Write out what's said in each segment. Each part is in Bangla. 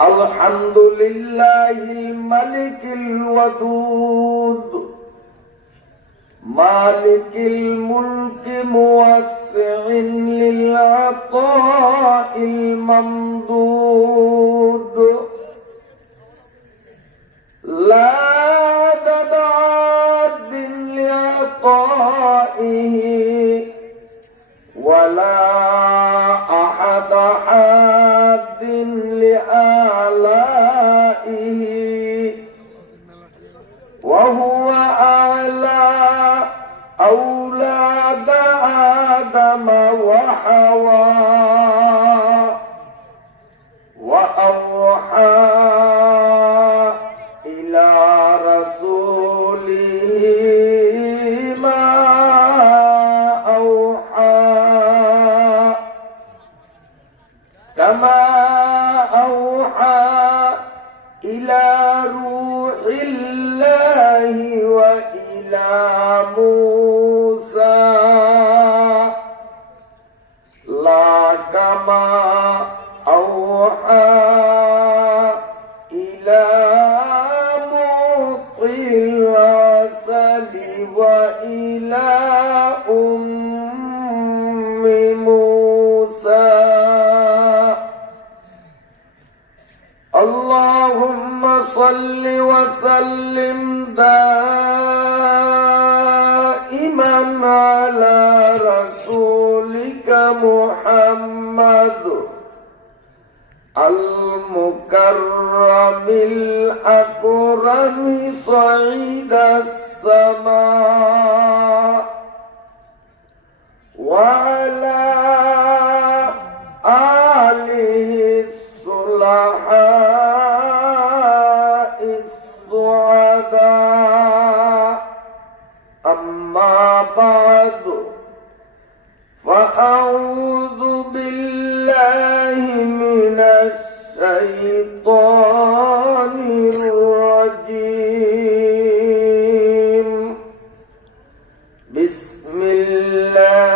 الحمد لله الملك الودود مالك الملك موسع للعطاء الممدود لا عدد عاد لعطائه ولا أحد حاد لآلائه وهو أعلى أولاد آدم وحواء وأوحى إلى رسوله ما أوحى كما أوحى إلى روح الله وإلى موسى لا كما أوحى إلى مطي العسل وإلى أم موسى اللهم صل وسلم دائما على رسولك محمد المكرم الأكرم صعيد السماء وعلى آله الصلحاء السعداء أما بعد فأعوذ بالله من الشيطان الرجيم بسم الله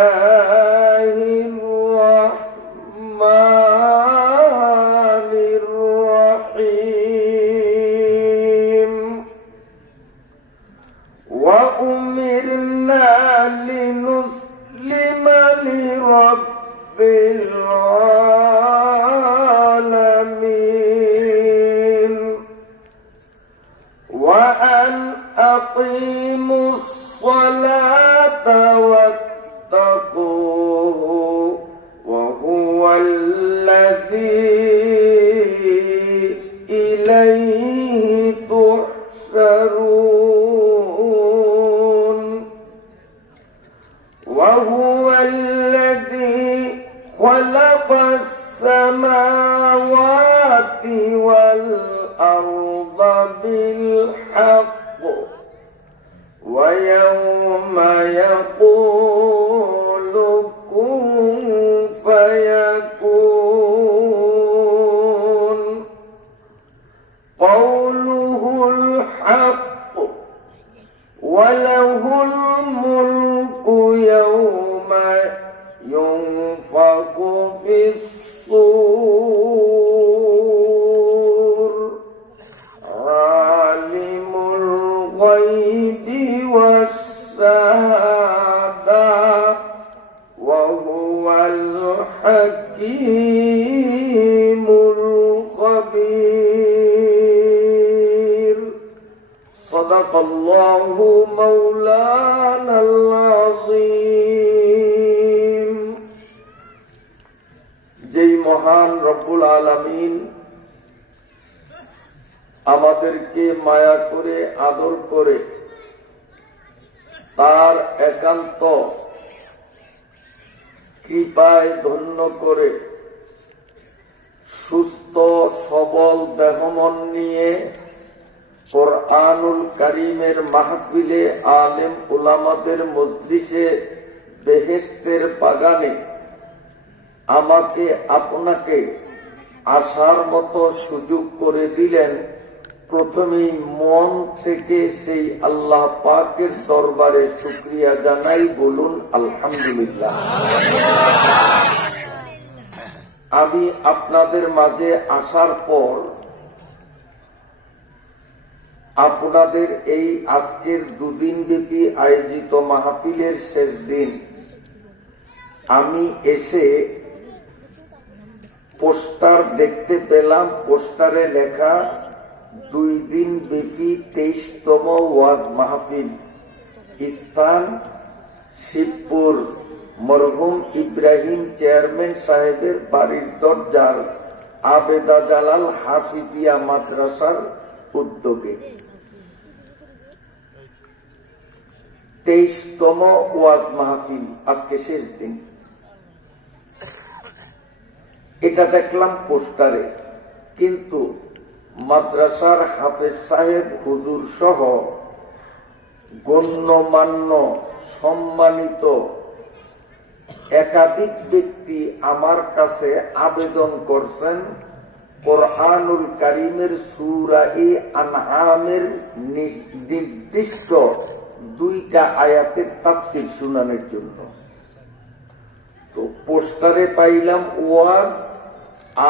الرحمن الرحيم وأمرنا لنسلم لرب العالمين وأن أقيموا الصلاة واتقوه وهو الذي إليه تحشرون وهو الذي خلق السماوات والأرض بالحق ويوم يقول كن فيكون قوله الحق وله الملك يوم ينفخ في الصور عالم الغيب والشهادة وهو الحكيم الخبير صدق الله مولانا العظيم যেই মহান রব্বুল আলামিন আমাদেরকে মায়া করে আদর করে তার একান্ত কৃপায় ধন্য করে সুস্থ সবল দেহমন নিয়ে কোরআনুল কারীমের মাহফিলে আলেম উলামাদের মজলিসে বেহেশতের বাগানে আমাকে আপনাকে আসার মতো সুযোগ করে দিলেন। প্রথমেই মন থেকে সেই আল্লাহ পাকের দরবারে শুকরিয়া জানাই, বলুন আলহামদুলিল্লাহ। আমি আপনাদের মাঝে আসার পর আপনাদের এই আজকের দুদিন ব্যাপী আয়োজিত মাহফিলের শেষ দিন আমি এসে পোস্টার দেখতে পেলাম। পোস্টারে লেখা 2 দিন ব্যাপী 23তম ওয়াজ মাহফিল, স্থান শিবপুর, মরহুম ইব্রাহিম চেয়ারম্যান সাহেবের বাড়ির দরজার আবেদা জালাল হাফিজিয়া মাদ্রাসার উদ্যোগে 23তম ওয়াজ মাহফিল, আজকে শেষ দিন। এটা দেখলাম পোস্টারে, কিন্তু মাদ্রাসার হাফেজ সাহেব হুজুর সহ গণ্যমান্য সম্মানিত একাধিক ব্যক্তি আমার কাছে আবেদন করছেন কোরআনুল কারীমের সূরা আনআমের নির্দিষ্ট 2টা আয়াতের তাফসীর শোনানোর জন্য। তো পোস্টারে পাইলাম ওয়াজ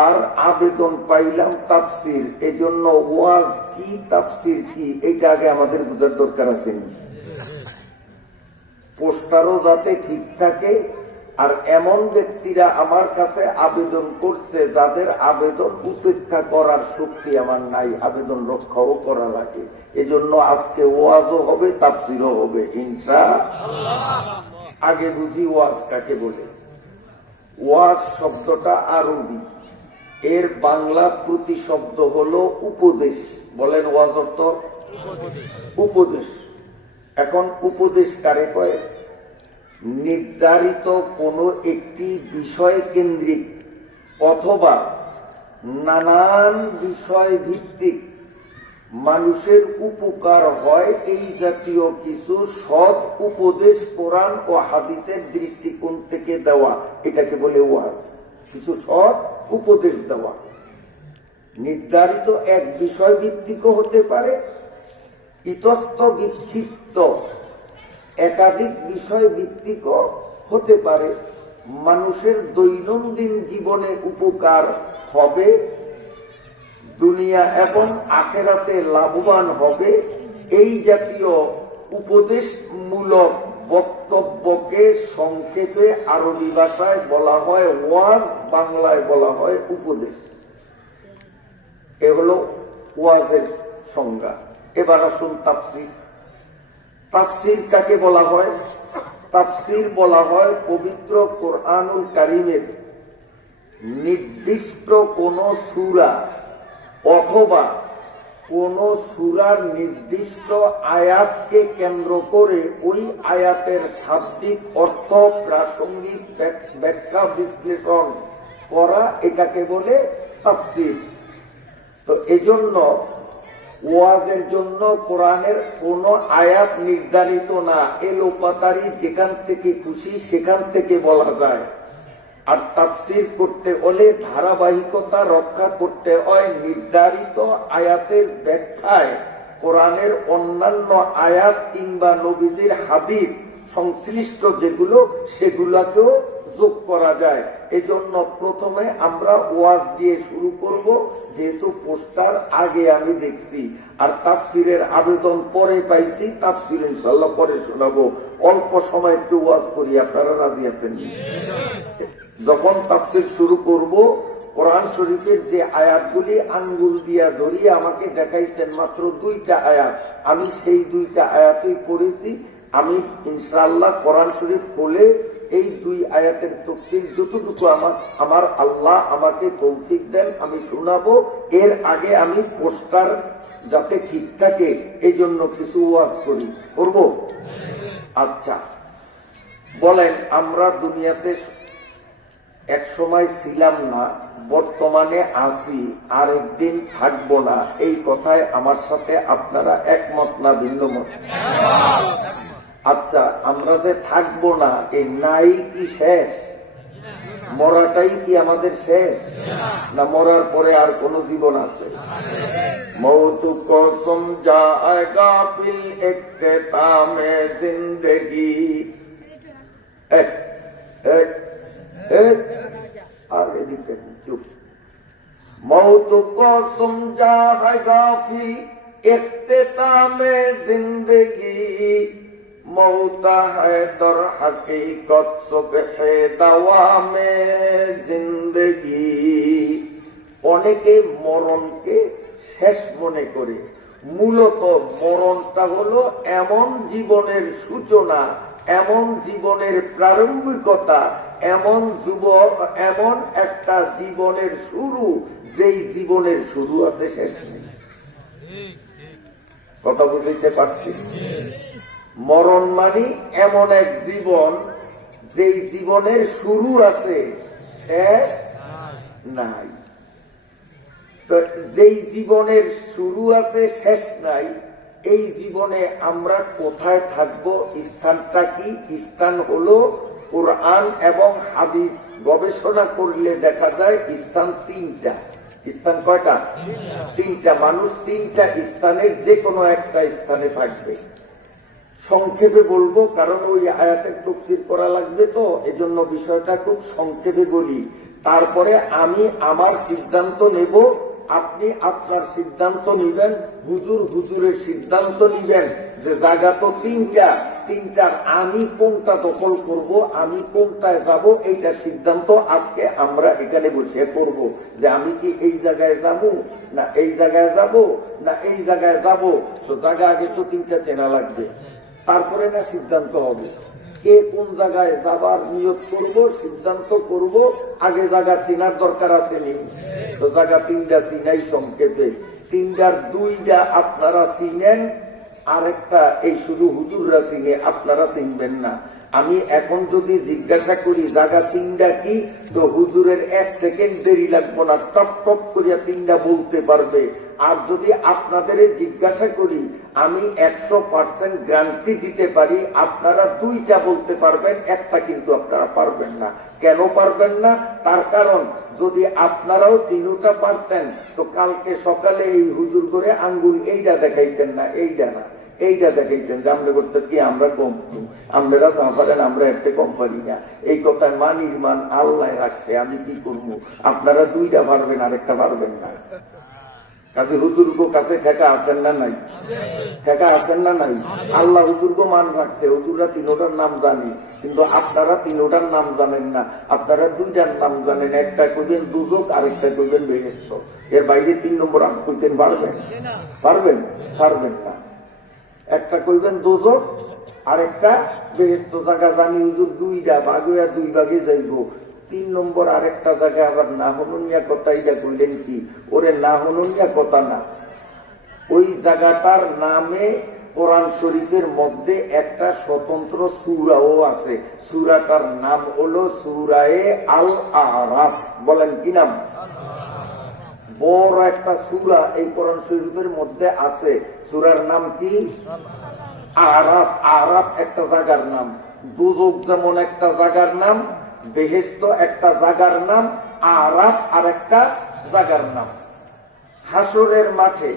আর আবেদন পাইলাম তাফসীর। এজন্য ওয়াজ কি তাফসীর কি এটা আগে আমাদের বোঝার দরকার আছে। পোস্টারও যাতে ঠিক থাকে, আর এমন ব্যক্তিরা আমার কাছে আবেদন করছে যাদের আবেদন উপেক্ষা করার শক্তি আমার নাই, আবেদন রক্ষাও করা লাগে। এজন্য আজকে ওয়াজও হবে, তাফসীরও হবে ইনশাআল্লাহ। আগে বুঝি ওয়াজ কাকে বলে। ওয়াজ শব্দটা আরবি, এর বাংলা প্রতিশব্দ হলো উপদেশ। বলেন ওয়াজ অর্থ উপদেশ। এখন উপদেশ কারে কয়? নির্ধারিত কোনো একটি বিষয় কেন্দ্রিক অথবা নানান বিষয় ভিত্তিক মানুষের উপকার হয় এই জাতীয় কিছু সৎ উপদেশ কোরআন ও হাদিসের দৃষ্টিকোণ থেকে দেওয়া, এটাকে বলে ওয়াজ। কিছু সৎ উপদেশ দেওয়া নির্ধারিত এক বিষয় ভিত্তিকও হতে পারে, ইতস্ত বিক্ষিপ্ত একাধিক বিষয় ভিত্তিকও হতে পারে। মানুষের দৈনন্দিন জীবনে উপকার হবে, দুনিয়া এবং আখিরাতে লাভবান হবে, এই জাতীয় উপদেশমূলক বক্তব্যকে সংক্ষেপে আরবি ভাষায় বলা হয় ওয়াজ, বাংলায় বলা হয় উপদেশ। এ হলো ওয়াজের সংজ্ঞা। এবার আসুন তাফসীর। তাফসীর কাকে বলা হয়? তাফসীর বলা হয় পবিত্র কোরআনুল কারীমের নির্দিষ্ট কোন সূরা অথবা কোন সূরার নির্দিষ্ট আয়াতকে কেন্দ্র করে ওই আয়াতের শাব্দিক অর্থ, প্রাসঙ্গিক ব্যাখ্যা বিশ্লেষণ করা, এটাকে বলে তাফসীর। তো এজন্য ওয়াজের জন্য কোরআনের কোন আয়াত নির্ধারিত না, এলোপাতারি যেখান থেকে খুশি সেখান থেকে বলা যায়। আর তাফসীর করতে হলে ধারাবাহিকতা রক্ষা করতে হয় নির্ধারিত আয়াতের ব্যাখ্যায় কোরআনের অন্যান্য আয়াত কিংবা নবীজির হাদিস সংশ্লিষ্ট যেগুলো সেগুলাকেও যোগ করা যায়। এজন্য প্রথমে আমরা ওয়াজ দিয়ে শুরু করব, যেহেতু পোস্টার আগে আমি দেখছি আর তাফসীরের আবেদন পরে পাইছি। তাফসীর ইনশাআল্লাহ পরে শোনাবো। অল্প সময় একটু ওয়াজ করি, আপনারা রাজি আছেন? যখন তাফসীর শুরু করব, কোরআন শরীফের যে আয়াতগুলি আঙ্গুল দিয়া ধরিয়ে আমাকে দেখাইছেন মাত্র 2টা আয়াত, আমি সেই 2টা আয়াতই পড়েছি। আমি ইনশাআল্লাহ কোরআন শরীফ খুলে এই 2 আয়াতের তাফসীর যতটুকু আমার আল্লাহ আমাকে তৌফিক দেন আমি শোনাবো। এর আগে আমি পোস্টার যাতে ঠিক থাকে এই জন্য কিছু ওয়াজ করব। আচ্ছা বলেন, আমরা দুনিয়াতে এক সময় ছিলাম না, বর্তমানে আছি, আরেকদিন থাকবো না, এই কথায় আমার সাথে আপনারা একমত না ভিন্ন মত? আচ্ছা, আমরা যে থাকবো না, এই নাই কি শেষ? মরাটাই কি আমাদের শেষ, না মরার পরে আর কোন জীবন আছে? মৌতু কো সমঝায়েগা ফিল ইখতিতামে জিন্দেগি। আগে দিতে चुप। मौत को समझा है गाफिल इख्तितामे जिंदगी, मौत है दर हकीकत सुबहे दवामे जिंदगी। অনেকে মরণকে শেষ মনে করে, মূলত মরণটা হলো এমন জীবনের সূচনা, এমন জীবনের প্রারম্ভিকতা, এমন একটা জীবনের শুরু, যেই জীবনের শুরু আছে শেষ নেই। কথা বুঝতে পারছি? মরণ মানে এমন এক জীবন, যেই জীবনের শুরু আছে শেষ নাই। তো যেই জীবনের শুরু আছে শেষ নাই, এই জীবনে আমরা কোথায় থাকব? স্থানটা কি? স্থান হলো কোরআন এবং হাদিস। গবেষণা করলে দেখা যায় স্থান তিনটা। স্থান কয়টা? তিনটা। মানুষ তিনটা স্থানের যে কোনো একটা স্থানে থাকবে। সংক্ষেপে বলবো, কারণ ওই আয়াতের তাফসীর করা লাগবে, তো এজন্য বিষয়টা খুব সংক্ষেপে বলি। তারপরে আমি আমার সিদ্ধান্ত নেব, আপনি আপনার সিদ্ধান্ত নিবেন, হুজুর হুজুরের সিদ্ধান্ত নিবেন যে জায়গা তো তিনটার আমি কোনটা দখল করব, আমি কোনটায় যাব, এইটা সিদ্ধান্ত আজকে আমরা এখানে বসে করব। যে আমি কি এই জায়গায় যাব, না এই জায়গায় যাব, না এই জায়গায় যাব। তো জায়গা আগে তো তিনটা চেনা লাগবে, তারপরে না সিদ্ধান্ত হবে। কে কোন জায়গায় যাবার নিয়ত করব, সিদ্ধান্ত করব, আগে জায়গা চেনার দরকার আছে নি? তো জায়গা তিনটা চিনাই সংক্ষেপে। তিনটার দুইটা আপনারা চিনেন, আরেকটা এই শুধু হুজুররা চিনে, আপনারা চিনবেন না। আমি এখন যদি জিজ্ঞাসা করি জায়গা তিনটা কি, তো হুজুরের 1 সেকেন্ড দেরি লাগবো না, টপ টপ করিয়া তিনটা বলতে পারবে। আর যদি আপনাদের জিজ্ঞাসা করি, আমি 100% গ্যারান্টি দিতে পারি আপনারা দুইটা বলতে পারবেন, একটা কিন্তু আপনারা পারবেন না। কেন পারবেন না? তার কারণ যদি আপনারাও তিনটা পারতেন, তো কালকে সকালে এই হুজুর করে আঙ্গুল এইটা দেখাইতেন না, এইটা না, এইটা দেখাইতেন যে আমরা করতে কি আমরা কম, আপনারা যা পারেন আমরা একটা কম পারি না। এই কথায় মানির মান আল্লাহ রাখছে, আমি কি করবো? আপনারা দুইটা পারবেন, আরেকটা পারবেন না। কাজে হুজুরগো কাছে ঠেকা আছেন না নাই? ঠেকা আছেন না নাই? আল্লাহ হুজুরগো মান রাখছে, হুজুররা তিনোটার নাম জানি, কিন্তু আপনারা তিনোটার নাম জানেন না। আপনারা দুইটার নাম জানেন, একটা কইবেন দুজক, আরেকটা কইবেন বেহেশত। এর বাইরে 3 নম্বর আম কইতেন পারবেন? পারবেন? পারবেন না। একটা কইবেন দুজক, আরেকটা বেহেশত। জায়গা জানি হুজুর দুইটা ভাগে, 2 ভাগে যাইব। 3 নম্বর আরেকটা জায়গায় আবার না হনুনিয়া কথা, এটা কইলেন কি? ওরে না হনুনিয়া কথা না, ওই জায়গাটার নামে কোরআন শরীফের মধ্যে একটা স্বতন্ত্র সূরাও আছে। সূরাটার নাম হলো সূরায়ে আল আরাফ। বলেন কি নাম? বড় একটা সূরা এই কোরআন শরীফের মধ্যে আছে। সূরার নাম কি? আরাফ। আরাফ একটা জায়গার নাম, দুজক যেমন একটা জায়গার নাম, বেহেশত একটা জায়গার নাম, আরাফ আর একটা জায়গার নাম। হাসরের মাঠে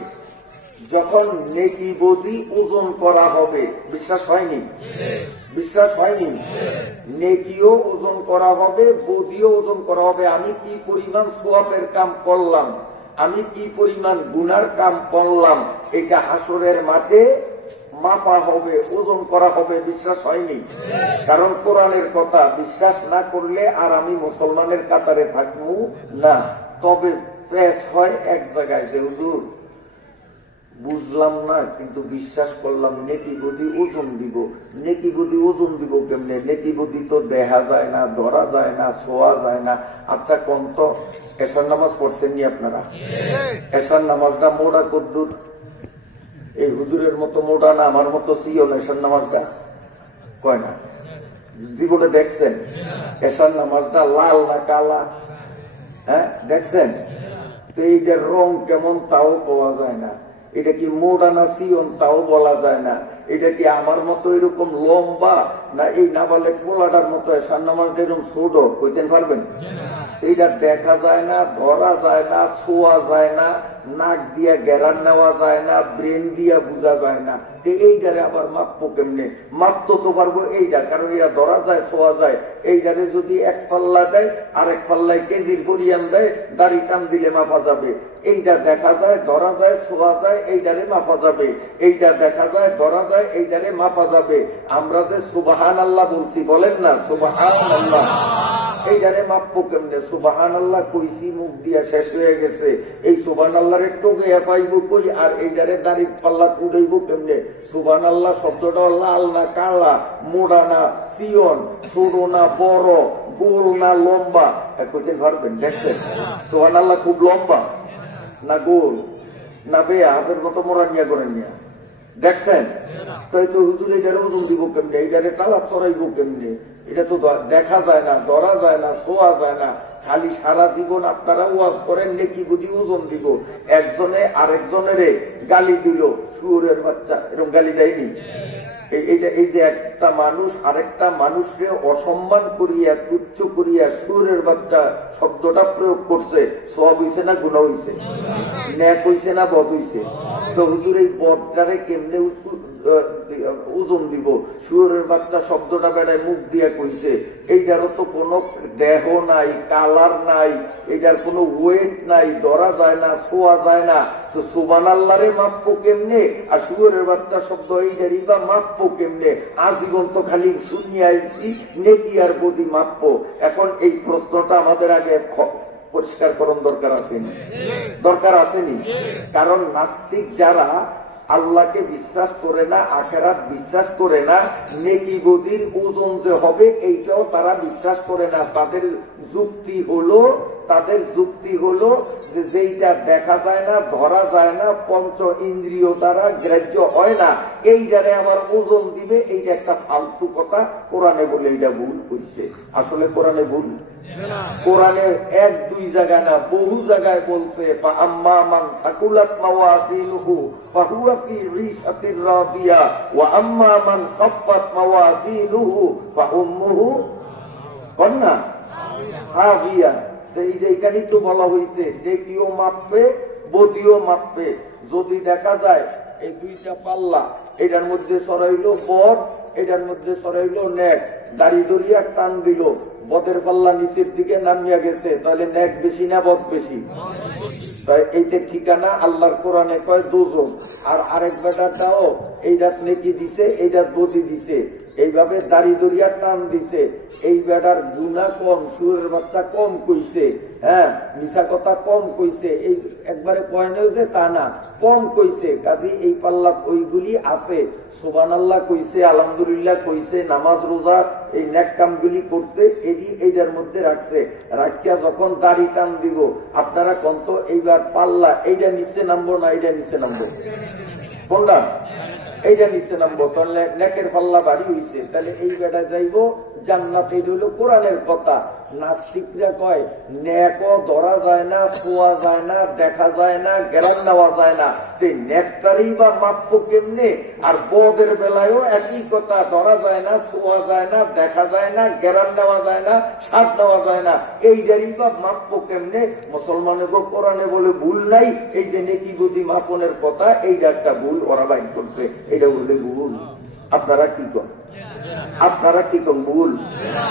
যখন নেকি বদি ওজন করা হবে, বিশ্বাস হয়নি? বিশ্বাস হয়নি? নেকিও ওজন করা হবে, বদিও ওজন করা হবে। আমি কি পরিমাণ সওয়াবের কাম করলাম, আমি কি পরিমাণ গুনার কাম করলাম, এটা হাসরের মাঠে মাপা হবে, ওজন করা হবে। বিশ্বাস হয়নি? কারণ কোরআনের কথা বিশ্বাস না করলে আর আমি মুসলমানের কাতারে থাকবো না। তবে পেশ হয় এক জায়গায় যে হুজুর বুঝলাম না, কিন্তু বিশ্বাস করলাম, নেকি বদি ওজন দিব। নেকি বদি ওজন দিব কেমনে? নেকি বদি তো দেখা যায় না, ধরা যায় না, ছোঁয়া যায় না। আচ্ছা কোন তো এশার নামাজ পড়ছেন নি আপনারা? এশার নামাজটা মোড়া কদ্দুর? এই হুজুরের মতো মোটা না, আমার মতো সিও না। এশার নামাজটা কয় না? জীবনে দেখছেন? এশার নামাজটা লাল না কালা? হ্যাঁ দেখছেন? তো এইটার রং কেমন তাও পাওয়া যায় না। এটা কি মোটা না সিয়ন তাও বলা যায় না। এটা কি আমার মতো এরকম লম্বা, না এই নাবালেক পোলাটার মতো এশার নামাজটা এরকম ছোট? কইতেন পারবেন? এইটা দেখা যায় না, ধরা যায় না, ছোঁয়া যায় না, নাক দিয়া গেরান নেওয়া যায় না, ব্রেন দিয়া বোঝা যায় না। এইটারে আবার মাপবো কেমনে? মাপতো তো পারবো এইটা, কারণ এরা ধরা যায়, ছোঁয়া যায়। এইটারে যদি এক পাল্লা দেয়, আরেক পাল্লায় কেজির পরিমাণ দেয়, দাড়ি টান দিলে মাপা যাবে। এইটা দেখা যায়, ধরা যায়, ছোঁয়া যায়, এইটারে মাপা যাবে। এইটা দেখা যায়, ধরা যায়, এইটারে মাপা যাবে। আমরা যে সুবহান আল্লাহ বলছি, বলেন না সুবহান আল্লাহ, এইটারে মাপবো কেমনে? সুবহান আল্লাহ কইছি, মুখ দিয়া শেষ হয়ে গেছে। এই সুবহান আল্লাহর একটু গিয়া পাইব কই, আর এইটারে দাড়ি পাল্লা উঠাইব কেমনে? সুবহান আল্লাহ শব্দটা লাল না কালা, মোড়া না সিয়ন, ছোট না বড়, গোল না লম্বা, কইতে পারবেন? দেখছেন সুবহান আল্লাহ খুব লম্বা না গোল না বেয়া, হাতের মতো মোড়া নিয়া করে নিয়া দেখছেন? তাই তো হুজুর এইটারে ওজন দিব কেমনে? এইটারে টালা চড়াইব কেমনে? এটা তো দেখা যায় না, ধরা যায় না, ছোঁয়া যায় না। খালি সারা জীবন আপনারা ওয়াজ করেন, নেকি বুঝি ওজন দিব। একজনে আরেকজনের গালি দিল, শুয়োরের বাচ্চা, এরকম গালি দেয়নি? এই যে একটা মানুষ আরেকটা মানুষকে অসম্মান করিয়া, তুচ্ছ করিয়া শুয়োরের বাচ্চা শব্দটা প্রয়োগ করছে, সওয়াব হইছে না গুনাহ হইছে? ন্যাক হইছে না বদ হইছে? তো হুজুর এই বদটারে কেমনে ওজন দিব? শুয়োরের বাচ্চা শব্দটা বেড়ায় মুখ দিয়া কইছে, এইটারও তো কোনো দেহ নাই, কালার নাই, এটার কোনো ওয়েট নাই, ধরা যায় না, ছোঁয়া যায় না। তো সুবহানাল্লাহরে মাপবো কেমনে? আর শুয়োরের বাচ্চা শব্দ এইটারই বা মাপবো কেমনে? আজীবন তো খালি শুনিয়ে আইছি, নেকি আর বদি মাপবো। এখন এই প্রশ্নটা আমাদের আগে পরিষ্কার করণ দরকার আসেনি? দরকার আসেনি? কারণ নাস্তিক যারা আল্লাহকে বিশ্বাস করে না, আখিরাত বিশ্বাস করে না, নেকি বদির ওজন যে হবে এইটাও তারা বিশ্বাস করে না। তাদের যুক্তি হলো যে যেইটা দেখা যায় না, ধরা যায় না, পঞ্চ ইন্দ্রিয় দ্বারা গ্রাহ্য হয় না, এইটারে আবার ওজন দিবে, এইটা একটা ফালতু কথা। কোরআনে বলে এইটা ভুল করছে। আসলে কোরআনে ভুল, কোরআনে এক দুই জায়গায় না, বহু জায়গায় বলছে আম্মা মান সাকুলাত মাওয়াজিনুহু ফাহুয়া ফি ঈশাতির রাদিয়া ওয়া আম্মা মান খাফফাত মাওয়াজিনুহু ফাউম্মুহু কন্না হাবিয়া। এই যে এখানেই তো বলা হয়েছে, নেকিও মাপবে, বদিও মাপবে। যদি দেখা যায় এই দুইটা পাল্লা, এটার মধ্যে সরাইল বদ, এটার মধ্যে সরাইল নেক, দাড়ি দরিয়া টান দিল, বদের পাল্লা নিচের দিকে নামিয়া গেছে, তাহলে নেক বেশি না বদ বেশি? তাই এইটা ঠিকানা আল্লাহর কোরআনে কয় দোজখ। আর আরেক বেটাটাও এইটা নেকি দিছে, এইটা বদি দিছে, এইভাবে দাড়ি দরিয়া টান দিছে। এই বেটার গুনাহ কম, শুয়োরের বাচ্চা কম কইছে, হ্যাঁ, মিছা কথা কম কইছে, এই একবারে কয় নেই যে তা না, কম কইছে। কাজে এই পাল্লা ওইগুলি আছে। সুবহানাল্লাহ কইছে, আলহামদুলিল্লাহ কইছে, নামাজ রোজা এই নেক কামগুলি করছে, এইটার মধ্যে রাখছে। রাখিয়া যখন দাড়ি টান দিব, আপনারা কন্ত এইবার পাল্লা এইটা নিচে নামবো না এইটা নিচে নামবো? কোনটা? এইটা নিচে নামবো। তাহলে নেকের পাল্লা বাড়ি হইছে, তাহলে এই বেটা যাইবো জান্নাত। এটা হইল কোরআনের কথা। নাস্তিকরা কয় নেকও ধরা যায় না, ছোঁয়া যায় না, দেখা যায় না, গ্রাম নেওয়া যায় না, নেকটারই বা মাপবো কেমনে? আর বদের বেলায়ও একই কথা, ধরা যায় না, ছোঁয়া যায় না, দেখা যায় না, গ্রাম নেওয়া যায় না, স্বাদ নেওয়া যায় না, এইটারই বা মাপবো কেমনে? মুসলমানের কোরআনে বলে ভুল নাই, এই যে নেকি বদি মাপনের কথা, এইটা একটা ভুল ওরা বাইর করছে, এটা বললে ভুল। আপনারা কি করেন? আপনারা কি করেন? ভুল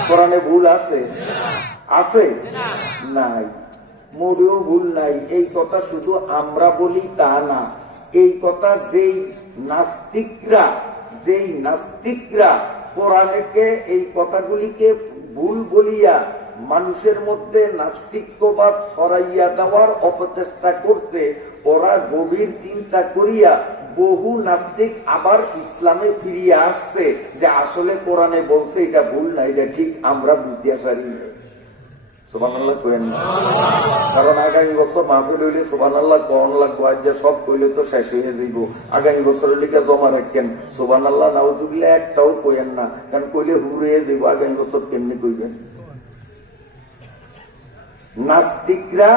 কোরআনে ভুল আছে? আছে? নাই, মোটেও ভুল নাই। এই কথা শুধু আমরা বলি তা না, এই কথা যেই নাস্তিকরা কোরআনকে এই কথাগুলিকে ভুল বলিয়া মানুষের মধ্যে নাস্তিকবাদ ছড়াইয়া দেওয়ার অপচেষ্টা করছে, ওরা গভীর চিন্তা করিয়া বহু নাস্তিক আবার ইসলামে ফিরিয়ে আসছে যে আসলে কোরআনে বলছে এটা ভুল না, এটা ঠিক, আমরা বুঝিয়া সারি। সুবহানাল্লাহ কইেন না, কারণ আগামী বছর মাহফিল হইলে সুবহানাল্লাহ কোরআন লাগবো, আজ সব কইলে তো শেষ হয়ে যাইব। আগামী বছরের লিখে জমা রাখেন, সুবহানাল্লাহ নাউজুবিল্লাহ একটাও কইেন না, কারণ কইলে হুর হয়ে যাইব। আগামী বছর কেমনি কইবেন? নাস্তিকরা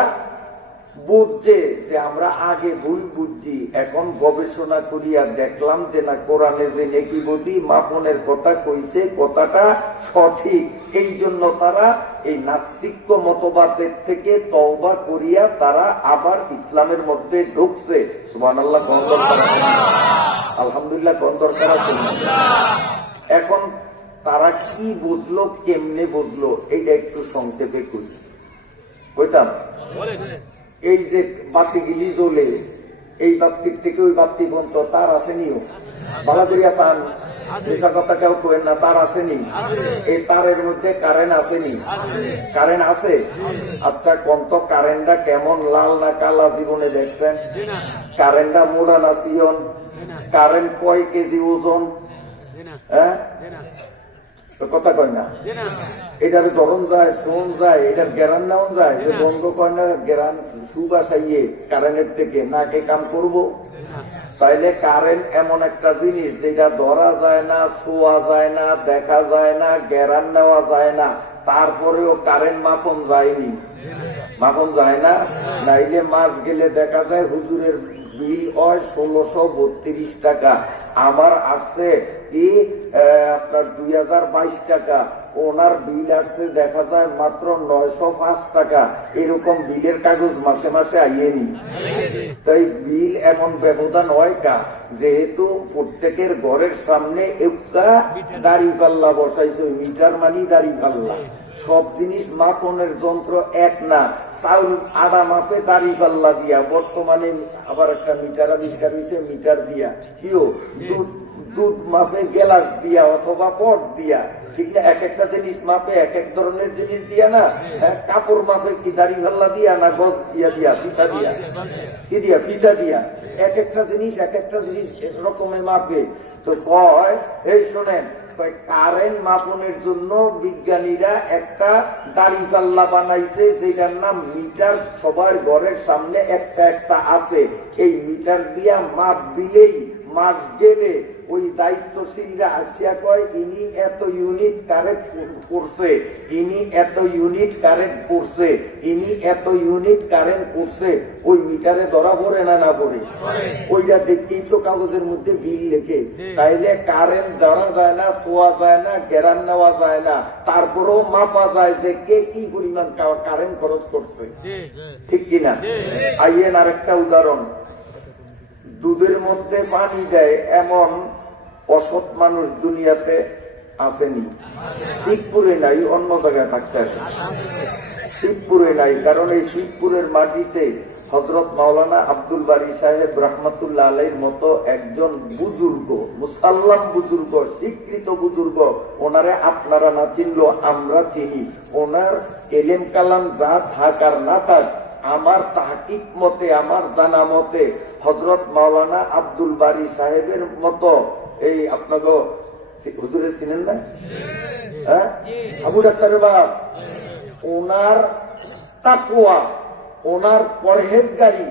বুঝছে যে আমরা আগে ভুল বুঝছি, এখন গবেষণা করিয়া দেখলাম যে না, কোরআনে যে নেকি বদি মাপনের কথা কইছে কথাটা সঠিক। এই জন্য তারা এই নাস্তিক্য মতবাদের থেকে তওবা করিয়া তারা আবার ইসলামের মধ্যে ঢুকছে। সুবহানাল্লাহ, কোন দরকার, আলহামদুলিল্লাহ, কোন দরকার আছে। এখন তারা কি বুঝলো, কেমনে বুঝলো, এইটা একটু সংক্ষেপে করি। বুঝতাম এই যে বাতিগুলি জ্বলে, এই বাতির থেকে ওই বাতি পর্যন্ত তার আসেনিও, বালাদুরিয়া পান যেসব কথা কেউ করেন না, তার আসেনি। এই তারের মধ্যে কারেন্ট আসেনি, কারেন্ট আছে। আচ্ছা কোন তো কারেন্টটা কেমন, লাল না কালা জীবনে দেখছেন? কারেন্টটা মোড়া না সিয়ন? কারেন্ট কয় কেজি ওজন? হ্যাঁ, কথা কয় না। এটার ধরন যায়, শ্রম যায়, এটার গ্যারান নেওয়া যায়, যে বন্ধ কয় না গ্যারান সুবাসাইয়ে কারেন্টের থেকে নাকে কাম করব। তাইলে কারেন্ট এমন একটা জিনিস যেটা ধরা যায় না, ছোঁয়া যায় না, দেখা যায় না, গ্যারান নেওয়া যায় না, তারপরেও কারেন্ট মাপন যায়নি, মাপন যায় না। নাইলে মাস গেলে দেখা যায় হুজুরের বিল হয় 1632 টাকা, আমার আসছে কি আপনার 2022 টাকা, ওনার বিল আসছে দেখা যায় মাত্র 905 টাকা। এরকম বিলের কাগজ মাসে মাসে আইয়েনি। তাই বিল এমন ব্যবধান হয় কা, যেহেতু প্রত্যেকের ঘরের সামনে একটা দাড়ি পাল্লা বসাইছে, মিটার মানি দাড়ি পাল্লা। সব জিনিস মাপনের যন্ত্র এক না, চাউল আদা মাপে দাড়ি পাল্লা দিয়া, বর্তমানে আবার একটা মিটার আবিষ্কার হয়েছে মিটার দিয়া, কিও দুধ মাপে গ্লাস দিয়া অথবা পট দিয়া, ঠিক না? এক একটা জিনিস মাপে এক এক ধরনের জিনিস দিয়া না। কাপড় মাপে কি দাড়ি পাল্লা দিয়া না গজ দিয়া দিয়া ফিতা দিয়া, কি দিয়া ফিতা দিয়া, এক একটা জিনিস এক একটা জিনিস রকমের মাপে। তো কয় এই শোনেন, কারেন্ট মাপনের জন্য বিজ্ঞানীরা একটা দাড়ি পাল্লা বানাইছে, যেটার নাম মিটার। সবার ঘরের সামনে একটা একটা আছে। এই মিটার দিয়া মাপ দিলেই মাস গেলে ওই দায়িত্বশীলরা আসিয়া কয় ইনি এত ইউনিট কারেন্ট করছে, ইনি এত ইউনিট কারেন্ট করছে, ইনি এত ইউনিট কারেন্ট করছে। ওই মিটারে ধরা পড়ে না, না পড়ে? ওইটা দেখতেই তো কাগজের মধ্যে বিল লেখে। তাইলে কারেন্ট ধরা যায় না, ছোঁয়া যায় না, গ্যারান নেওয়া যায় না, তারপরেও মাপা যায় যে কে কি পরিমাণ কারেন্ট খরচ করছে, ঠিক কিনা? আইয়েন আরেকটা উদাহরণ, দুধের মধ্যে পানি দেয় এমন অসৎ মানুষ দুনিয়াতে আসেনি। শিবপুরে নাই, অন্য জায়গায় থাকতে আসে। শিবপুরে নাই, কারণ এই শিবপুরের মাটিতে হযরত মাওলানা আব্দুল বারী সাহেব রহমাতুল্লাহ আলাইহির মতো একজন বুজুর্গ, মুসাল্লাম বুজুর্গ, স্বীকৃত বুজুর্গ, ওনারে আপনারা না চিনলো আমরা চিনি। ওনার এলেম কালাম যা থাক আর না থাক, আমার তাহকিক মতে, আমার জানা মতে হযরত মাওলানা আব্দুল বারী সাহেবের মতো এই আপনাকে হুজুরে চিনেন না? হ্যাঁ, আবু ডাক্তারের বাপ, ওনার তাকওয়া, ওনার পরহেজগারি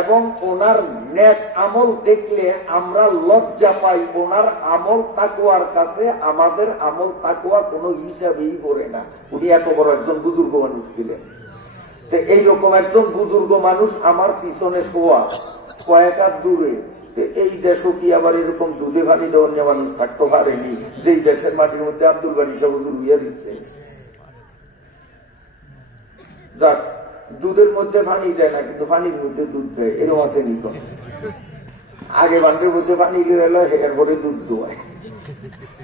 এবং ওনার নেক আমল দেখলে আমরা লজ্জা পাই। ওনার আমল তাকওয়ার কাছে আমাদের আমল তাকওয়া কোনো হিসাবেই পড়ে না। উনি এত বড় একজন বুজুর্গ মানুষ ছিলেন। এইরকম একজন বুজুর্গ মানুষ আমার পিছনে শোয়া, কয়েক হাত দূরে। এই দেশও কি আবার এরকম দুধে পানি দেওয়ার মানুষ থাকতে পারেনি, যেই দেশের মাটির মধ্যে আব্দুল বারী সাহেব হুজুর হইয়া দিচ্ছে। যাক, দুধের মধ্যে পানি দেয় না, কিন্তু পানির মধ্যে দুধ দেয়, এরকম আছে নি? আগে বান্ডের মধ্যে পানি এলো, এরপরে দুধ দোয়ায়,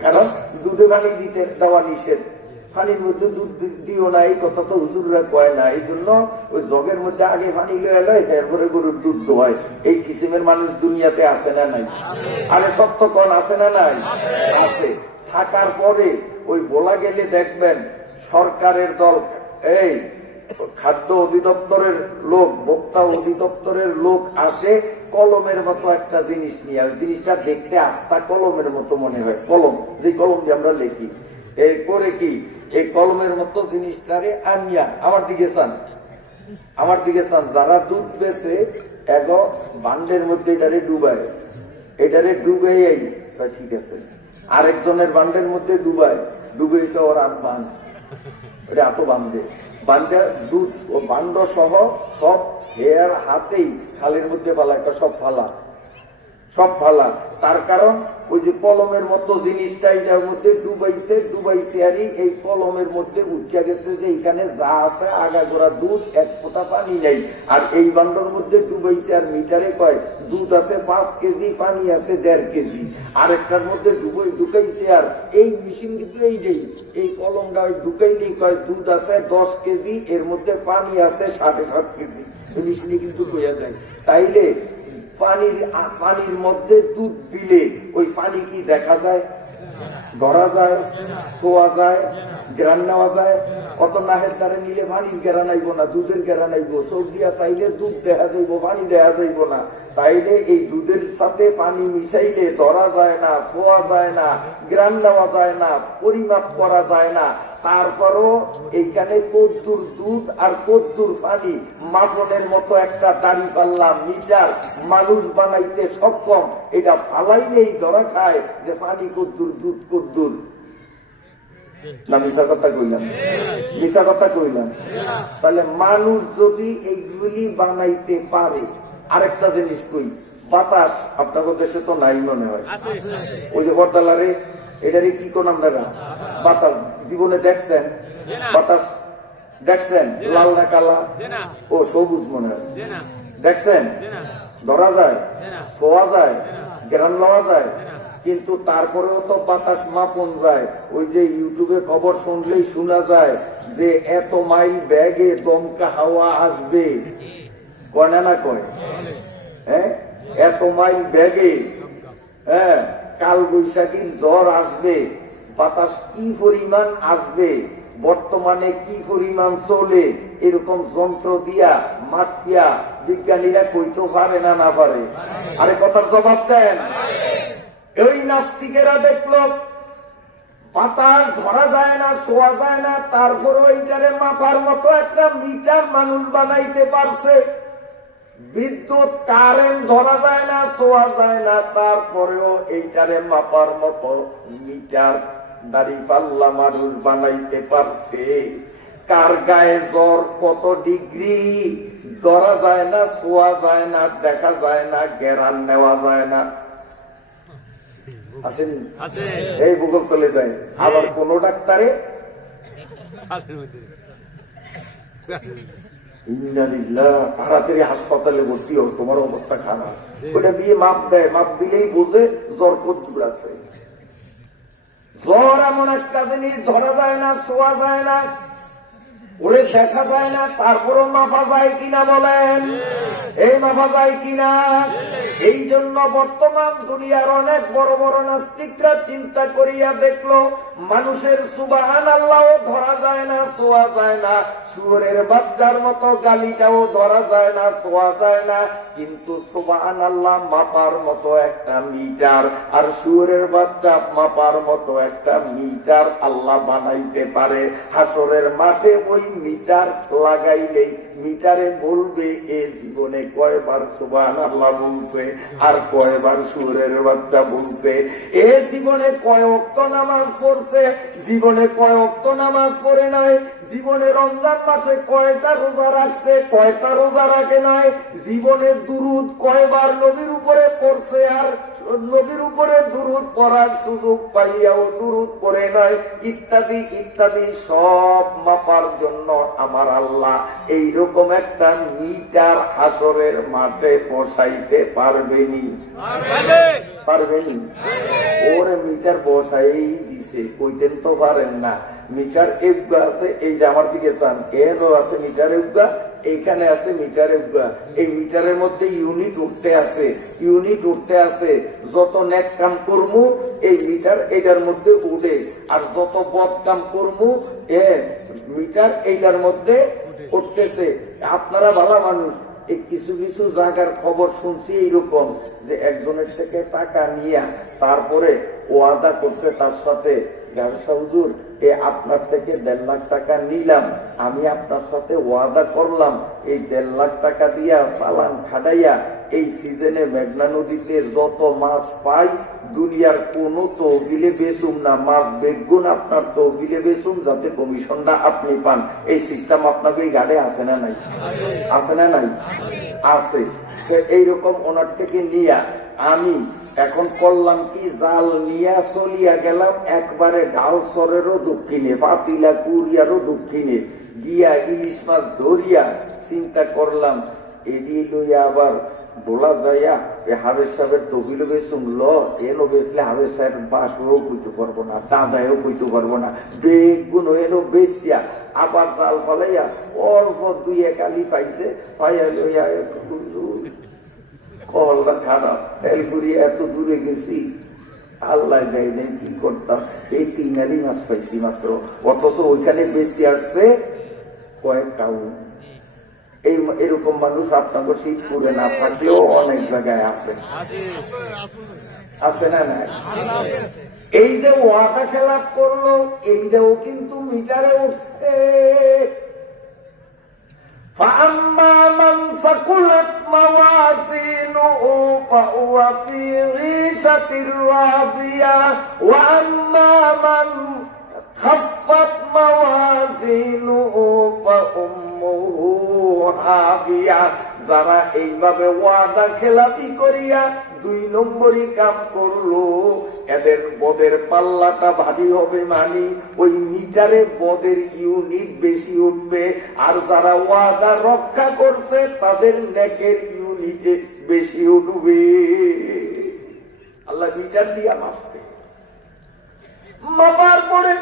কারণ দুধে পানি দিতে দেওয়া নিষেধ। পানির মধ্যে দুধ দিও না, এই কথা তো হুজুররা কয় না। এই জন্য ওই জগের মধ্যে আগে পানি এলো, এরপরে গরুর দুধ দোয়ায়। এই কিসিমের মানুষ দুনিয়াতে আছে না নাই? আরে সত্য কন আছে না নাই? আছে। থাকার পরে ওই বলা গেলে দেখবেন সরকারের দল, এই খাদ্য অধিদপ্তরের লোক, ভোক্তা অধিদপ্তরের লোক আসে কলমের মতো একটা জিনিস নিয়ে। জিনিসটা দেখতে আস্থা কলমের মতো মনে হয়, কলম, যে কলম দিয়ে আমরা লিখি। এই করে কি এই কলমের মতো জিনিসটারে আনিয়া আমার দিকে চান, আমার দিকে চান। যারা দুধ বেছে এগো বান্ডের মধ্যে এটারে ডুবায়, এটারে ডুবে, ঠিক আছে, আরেকজনের বান্ডের মধ্যে ডুবায়, ডুবে তো ওর আট বান ওটা এত বান্ধে বান্ধে দুধ ও বান্ড সহ সব হেয়ার হাতেই খালের মধ্যে ফালা, একটা সব ফালা, সব ফালা। তার কারণ ওই যে কলমের মতো জিনিসটা এটার মধ্যে ডুবাইছে আর এই কলমের মধ্যে উঠে গেছে যে এখানে যা আছে আগাগোড়া দুধ, এক ফোঁটা পানি নেই। আর এই বান্ডর মধ্যে ডুবাইছে আর মিটারে কয় দুধ আছে 5 কেজি, পানি আছে 1.5 কেজি। আরেকটার মধ্যে ঢুকাইছে আর এই মেশিন কিন্তু এইটাই, এই কলমটা ঢুকাইলেই কয় দুধ আছে 10 কেজি, এর মধ্যে পানি আছে 7.5 কেজি। মেশিনে কিন্তু বোঝা যায়। তাইলে পানির মধ্যে দুধ দিলে ওই পানি কি দেখা যায়, ধরা যায়, ছোঁয়া যায়, গ্রান নেওয়া যায়? কত নাহের দ্বারা নিলে পানির গেরা নাইব না, দুধের গেরা নাইব। চোখ দিয়া চাইলে দুধ দেখা যাইব, পানি দেখা যাইব না। তাইলে এই দুধের সাথে পানি মিশাইলে ধরা যায় না, ছোঁয়া যায় না, গ্রান নেওয়া যায় না, পরিমাপ করা যায় না। তারপরও এইখানে কদ্দুর দুধ আর কদ্দুর পানি মাপনের মতো একটা দাড়ি পাল্লা মিটার মানুষ বানাইতে সক্ষম। এটা ফালাইলেই ধরা খায় যে পানি কদ্দুর, দুধ কদ্দুর। না মিশা কথা কইলাম? মিশা কথা কইলাম? তাহলে মানুষ যদি এইগুলি বানাইতে পারে, আরেকটা জিনিস কই, বাতাস আপনাদের দেশে তো নাই মনে হয়, ওই যে বরদালারে এটারই কি কোন আপনারা বাতাস জীবনে দেখছেন? বাতাস দেখছেন? লাল না কালা? ও সবুজ মনে হয়। দেখছেন? ধরা যায়, ছোঁয়া যায়, গ্রান লওয়া যায়, কিন্তু তারপরেও তো বাতাস মাপন যায়। ওই যে ইউটিউবে খবর শুনলেই শোনা যায় যে এত মাইল ব্যাগে দমকা হাওয়া আসবে, কয় না কয়? হ্যাঁ, এত মাইল ব্যাগে হ্যাঁ কাল বৈশাখীর ঝড় আসবে, বাতাস কি পরিমাণ আসবে, বর্তমানে কি পরিমাণ চলে, এরকম যন্ত্র দিয়া মাপিয়া বিজ্ঞানীরা কইতে পারে না, না পারে? আরে কথার জবাব দেন। এই নাস্তিকেরা দেখলো বাতাস ধরা যায় না, ছোঁয়া যায় না, তারপরও এইটারে মাপার মতো একটা মিটার মানুষ বানাইতে পারছে। বিদ্যুৎ কারেন্ট ধরা যায় না, ছোঁয়া যায় না, তারপরেও এইটারে মাপার মতো মিটার দাড়ি পাল্লা মানুষ বানাইতে পারছে। কার গায়ে জ্বর কত ডিগ্রি ধরা যায় না, ছোঁয়া যায় না, দেখা যায় না, গ্যারান নেওয়া যায় না। আছেন? এই ভূগোল চলে যায়। আবার কোন ডাক্তারে তাড়াতাড়ি হাসপাতালে ভর্তি হোক, তোমার অবস্থা খারাপ, ওটা দিয়ে মাপ দেয়, মাপ দিলেই বোঝে জ্বর কদ্দুর আছে। জ্বর এমন একটা জিনিস ধরা যায় না, ছোঁয়া যায় না, ওরে দেখা যায় না, তারপরও মাপা যায় কিনা বলেন? এই মাপা যায় কিনা? এই জন্য বর্তমান দুনিয়ার অনেক বড় বড় নাস্তিকরা চিন্তা করিয়া দেখলো মানুষের সুবহানাল্লাহও ধরা যায় না, ছোঁয়া যায় না, শুয়োরের বাচ্চার মতো গালিটাও ধরা যায় না, ছোঁয়া যায় না, কিন্তু সুবহানাল্লাহ মাপার মতো একটা মিটার আর শুয়োরের বাচ্চা মাপার মতো একটা মিটার আল্লাহ বানাইতে পারে। হাসরের মাঠে ওই মিটার লাগাইলেই মিটারে বলবে এ জীবনে কয়বার সুবহানাল্লাহ বলছে আর কয়বার শুয়োরের বাচ্চা বলছে, এ জীবনে কয় ওয়াক্ত নামাজ পড়ছে, জীবনে কয় ওয়াক্ত নামাজ পড়ে নাই, জীবনে রমজান মাসে কয়টা রোজা রাখছে, কয়টা রোজা রাখে নাই, জীবনে দুরুদ কয়বার নবীর উপরে পড়ছে আর নবীর উপরে দুরুদ পড়ার সুযোগ পাইয়াও দুরুদ পড়ে নাই, ইত্যাদি ইত্যাদি সব মাপার জন্য আমার আল্লাহ এইরকম একটা মিটার হাসরের মাঠে বসাইতে পারবেনি? পারবেনি? ওরে মিটার বসাই দিছে, কইতেন তো পারেন না। মিটার এফগা আছে, এই যে আমার দিকে চান, এরও আছে মিটার এফগা, এইখানে আছে মিটার এফগা, এই মিটারের মধ্যে ইউনিট উঠতে আছে, ইউনিট উঠতে আছে। যত নেক কাম করমু এই মিটার এটার মধ্যে উঠে, আর যত বদ কাম করমু মিটার এইটার মধ্যে উঠতেছে। আপনারা ভালো মানুষ, এই কিছু কিছু জায়গার খবর শুনছি এইরকম যে একজনের থেকে টাকা নিয়ে তারপরে ওয়াদা করছে তার সাথে, ব্যবসা হুজুর আপনার থেকে 1.5 লাখ টাকা নিলাম, আমি আপনার সাথে ওয়াদা করলাম এই 1.5 লাখ টাকা দিয়া চালান খাটাইয়া এই সিজনে মেঘনা নদীতে যত মাছ পাই দুনিয়ার কোন তহবিলে বেচুম না, মাছ বেগুন আপনার তহবিলে বেচুম যাতে কমিশনটা আপনি পান। এই সিস্টেম আপনাকে এই ঘাটে আছে না নাই? আছে না নাই? আছে। এইরকম ওনার থেকে নিয়া আমি এখন করলাম কি, জাল নিয়া চলিয়া গেলাম একবারে ডালসরেরও দক্ষিণে, পাতিলা কুরিয়ারও দক্ষিণে গিয়া ইলিশ মাছ ধরিয়া চিন্তা করলাম এডি লইয়া আবার বলা যাইয়া হাবের সাহেবের তহবিল বেসুম এনো বেচলে হাবের সাহেব বাসও কইতে পারবো না, দাদাও কইতে পারবো না, বেগুন এনো বেচিয়া আবার জাল ফলাইয়া অল্প দুই এক আলি পাইছে, পাইয়া লইয়া কলটা খারাপ তেল করিয়া এত দূরে গেছি, আল্লাহ গাই নেই কি করতাম, এই 3 আলি মাছ পাইছি মাত্র, অথচ ওইখানে বেশি আসছে কয়েক কাউন। এরকম মানুষ আপনাকে শীতপুরে না থাকলেও অনেক জায়গায় আছে, আছে না না? এই যে ওয়াদা খেলাপ করলো এইটাও কিন্তু মিটারে উঠছে। فأما من ثقلت موازينه فهو في عيشة راضية وأما من خفت موازينه فأمه হাবিয়া। যারা এইভাবে ওয়াদা খেলাপি করিয়া 2 নম্বরই কাম করলো এদের বদের পাল্লাটা ভারী হবে, মানে ওই মিটারে বদের ইউনিট বেশি উঠবে, আর যারা ওয়াদা রক্ষা করছে তাদের নেকের ইউনিটে বেশি উঠবে। আল্লাহ মিটার দিয়া মাপবে, মাপার পরে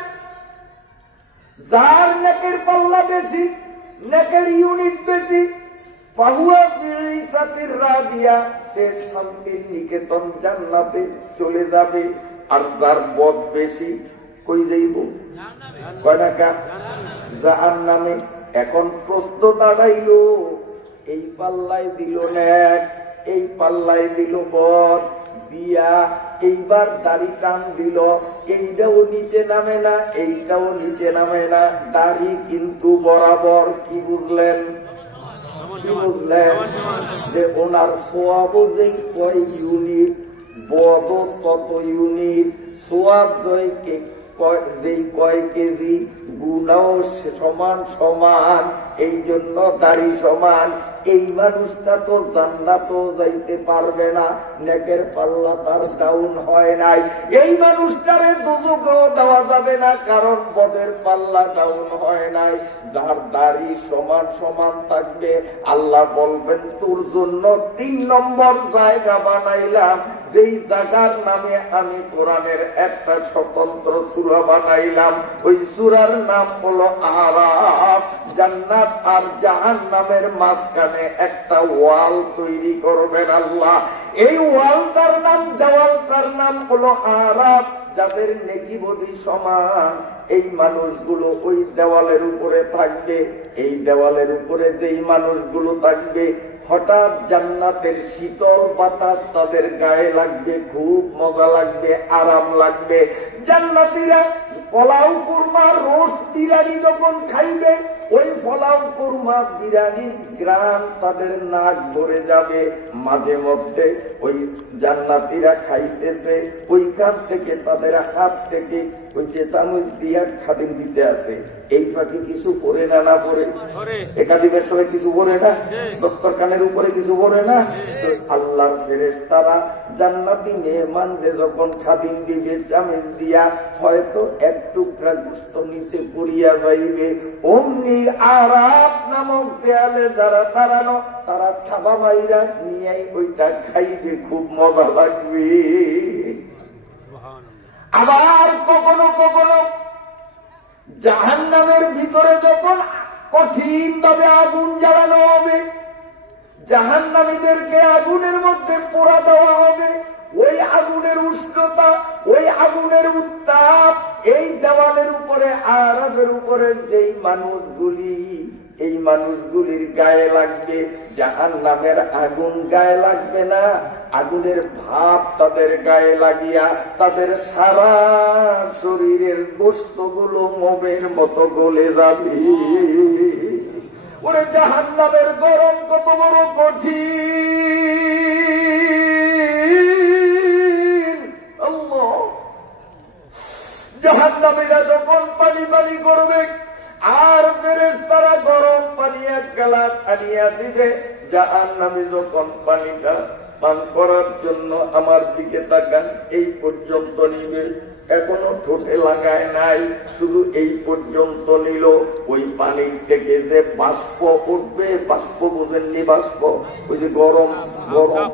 যার নেকের পাল্লা বেশি, নেকের ইউনিট বেশি, সে শান্তির নিকেতন জান্নাতে চলে যাবে। আর যার বদ বেশি কই যাইব? কয় টাকা? জাহান্নামে। এখন প্রশ্ন দাঁড়াইল, এই পাল্লাই দিল নেক, এই পাল্লাই দিল বদ দিয়া, এইবার দাড়ি টান দিল, এইটাও নিচে নামে না, এইটাও নিচে নামে না, দাড়ি কিন্তু বরাবর। কি বুঝলেন? কি বুঝলেন? যে ওনার সোয়াবও যেই কয় ইউনিট, বদ তত ইউনিট, সোয়াব যেই কয় কেজি, গুণাও সমান সমান, এই জন্য দাড়ি সমান। এই মানুষটা তো জান্নাতও যাইতে পারবে না, নেকের পাল্লা তার ডাউন হয় নাই। এই মানুষটারে দুজকেও দেওয়া যাবে না, কারণ বদের পাল্লা ডাউন হয় নাই। যার দাড়ি সমান সমান থাকবে, আল্লাহ বলবেন তোর জন্য 3 নম্বর জায়গা বানাইলাম, যেই জায়গার নামে আমি কোরআনের একটা স্বতন্ত্র সূরা বানাইলাম। ওই সূরার নাম হলো আরাফ। জান্নাত আর জাহান্নামের মাঝখানে একটা ওয়াল তৈরি করবেন আল্লাহ। এই ওয়ালটার নাম, দেওয়ালটার নাম হলো আরাফ। যাদের নেকি বদি সমান, এই মানুষগুলো ওই দেওয়ালের উপরে থাকবে। এই দেওয়ালের উপরে যেই মানুষগুলো থাকবে, হঠাৎ জান্নাতের শীতল বাতাস তাদের গায়ে লাগবে, খুব মজা লাগবে, আরাম লাগবে। জান্নাতীরা পোলাও কুরমা রোস্ট বিরিয়ানি যখন খাইবে, ওই পোলাও কুরমা বিরিয়ানির গ্রান তাদের নাক ভরে যাবে। মাঝে মধ্যে ওই জান্নাতীরা খাইতেছে, ওইখান থেকে তাদের হাত থেকে ওই যে চামচ দিয়া খাদিম দিতে আছে, এই পাখি কিছু পরে না, না পরে একাধিকের সময় কিছু পরে না, দস্তরখানের উপরে কিছু পরে না। আল্লাহর ফেরেশতারা জান্নাতি মেহমানদের যখন খাদিম দিবে চামচ দিয়া, হয়তো 1 টুকরা গোশত নিচে পড়িয়া যাইবে। অমনি আরাফ নামক দেয়ালে যারা দাঁড়ানো, তারা থাবা মাইরা নিয়ে ওইটা খাইবে, খুব মজা লাগবে। আবার কখনো কখনো জাহান্নামের ভিতরে যখন কঠিন ভাবে আগুন জ্বালানো হবে, জাহান্নামীদেরকে আগুনের মধ্যে পোড়া দেওয়া হবে, ওই আগুনের উষ্ণতা, ওই আগুনের উত্তাপ এই দেওয়ালের উপরে, আরাফের উপরে যেই মানুষগুলি, এই মানুষগুলির গায়ে লাগবে। জাহান্নামের আগুন গায়ে লাগবে না, আগুনের ভাব তাদের গায়ে লাগিয়া তাদের সারা শরীরের গোশতগুলো মোমের মতো গলে যাবে। ওরে জাহান্নামের গরম কত বড় কঠিন! মেজবানি করবে, আর ফেরেশতারা গরম পানি এক গ্লাস আনিয়া দিবে। জাহান্নামী যখন পানিটা পান করার জন্য আমার দিকে তাকান, এই পর্যন্ত নিবে, এখনো ঠোঁটে লাগায় নাই, শুধু এই পর্যন্ত নিল। ওই পানির থেকে যে বাষ্প উঠবে, বাষ্প বুঝেননি? বাষ্প ওই যে গরম গরম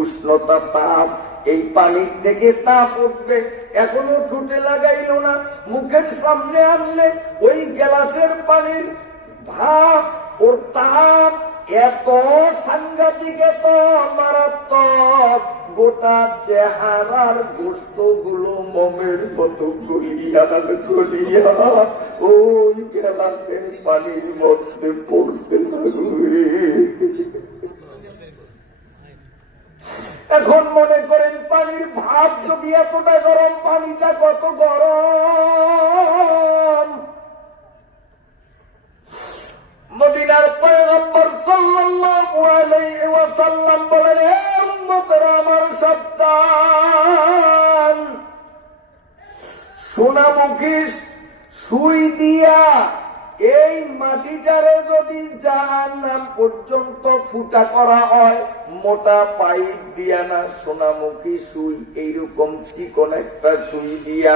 উষ্ণতা, তাপ, এই পানির থেকে তাপ উঠবে, এখনো ঠোঁটে লাগাইল না, মুখের সামনে আনলে ওই গ্লাসের পানির ভাব ও তাপ এত সাংঘাতিক, এত মারাত্মক, গোটা চেহারার গোস্ত গুলো মমের মতো গলিয়া গলিয়া ওই গ্লাসের পানির মধ্যে পড়তে থাকবে। এখন মনে করেন পানির ভাব যদি এতটা গরম, পানিটা কত গরম। মদিনার পয়গম্বর সাল্লাল্লাহু আলাইহি ওয়াসাল্লাম বলেন, হে উম্মতেরা আমার সাবধান, সোনামুখী সুই দিয়া এই মাটিটারে যদি জাহান্নাম পর্যন্ত ফুটা করা হয়, মোটা পাইপ দিয়া না, সোনামুখী সুই এইরকম চিকন একটা সুই দিয়া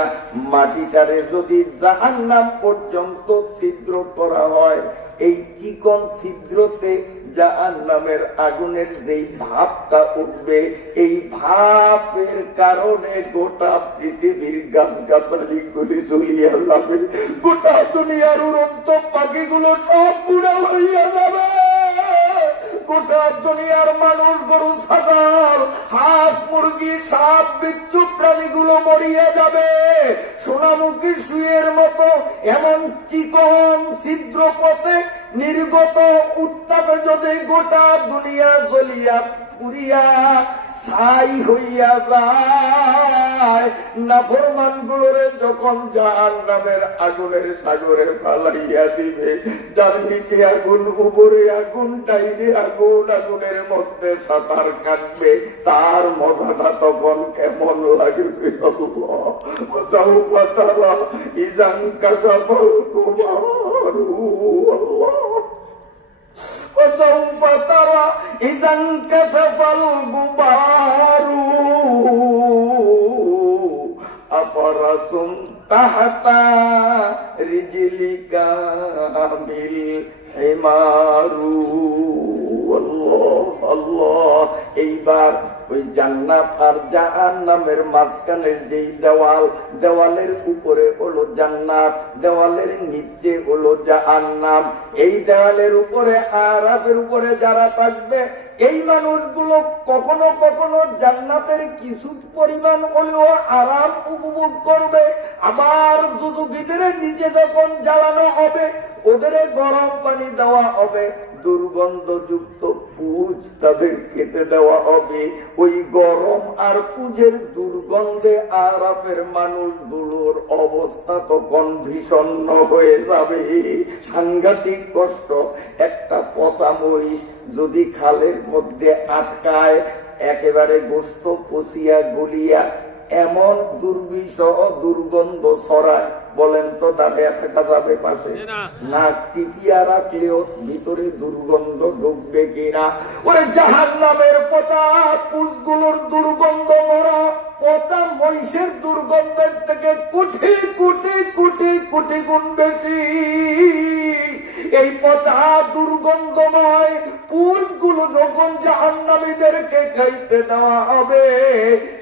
মাটিটারে যদি জাহান্নাম পর্যন্ত ছিদ্র করা হয়, এই চিকন ছিদ্রতে জাহান্নামের আগুনের যেই ভাবটা উঠবে, এই ভাবের কারণে গোটা পৃথিবীর গাছগাছালি গুলি জ্বলিয়া যাবে, গোটা দুনিয়ার উড়ন্ত পাখিগুলো সব পুড়া হইয়া যাবে, গোটা দুনিয়ার মানুষ, গরু, ছাগল, হাঁস, মুরগি, সাপ, বিচ্ছু প্রাণীগুলো মরিয়া যাবে। সোনামুখী সুইয়ের মতো এমন চিকন ছিদ্র পথে নির্গত উত্তাপে যদি গোটা দুনিয়া জ্বলিয়া পুরিয়া ছাই হইয়া যায়, নাফরমান গুলোরে যখন জাহান্নামের আগুনের সাগরে ফালাইয়া দিবে, যার নিচে আগুন, উপরে আগুন, টাইনে আগুন, আগুনের মধ্যে সাঁতার কাটবে, তার মজাটা তখন কেমন লাগবে? ইজান কাসাফল কুমারু وسوف ترى إذا انكشف الغبار أفرس تحت رجلك بالحمار। আল্লাহ আল্লাহ। এইবার ওই জান্নাত আর জাহান্নামের মাঝখানের যেই দেওয়াল, দেওয়ালের উপরে হলো জান্নাত, দেওয়ালের নিচে হলো জাহান্নাম। এই দেওয়ালের উপরে আরাফের উপরে যারা থাকবে, এই মানুষগুলো কখনো কখনো জান্নাতের কিছু পরিমাণ হলেও আরাম উপভোগ করবে, আবার দুদুবিদের নিচে যখন জ্বালানো হবে, ওদের গরম পানি দেওয়া হবে, দুর্গন্ধযুক্ত পুজ তাদের খেতে দেওয়া হবে। ওই গরম আর পুজের দুর্গন্ধে আরাফের মানুষগুলোর অবস্থা তখন ভীষণ হয়ে যাবে, সাংঘাতিক কষ্ট। একটা পচা মহিষ যদি খালের মধ্যে আটকায়, একেবারে গোস্ত পচিয়া গলিয়া এমন দুর্বিষহ দুর্গন্ধ ছড়ায়, বলেন তো দাঁড়িয়ে থাকা যাবে পাশে? না, টিপিয়া রাখলেও ভিতরে দুর্গন্ধ ঢুকবে কিনা? ওই জাহান্নামের পচা পুষগুলোর দুর্গন্ধ মরা পচা মহিষের দুর্গন্ধের থেকে কোটি কোটি কোটি কোটি গুণ বেশি। এই পচা দুর্গন্ধময় পুজগুলো যখন জাহান্নামীদেরকে খাইতে দেওয়া হবে,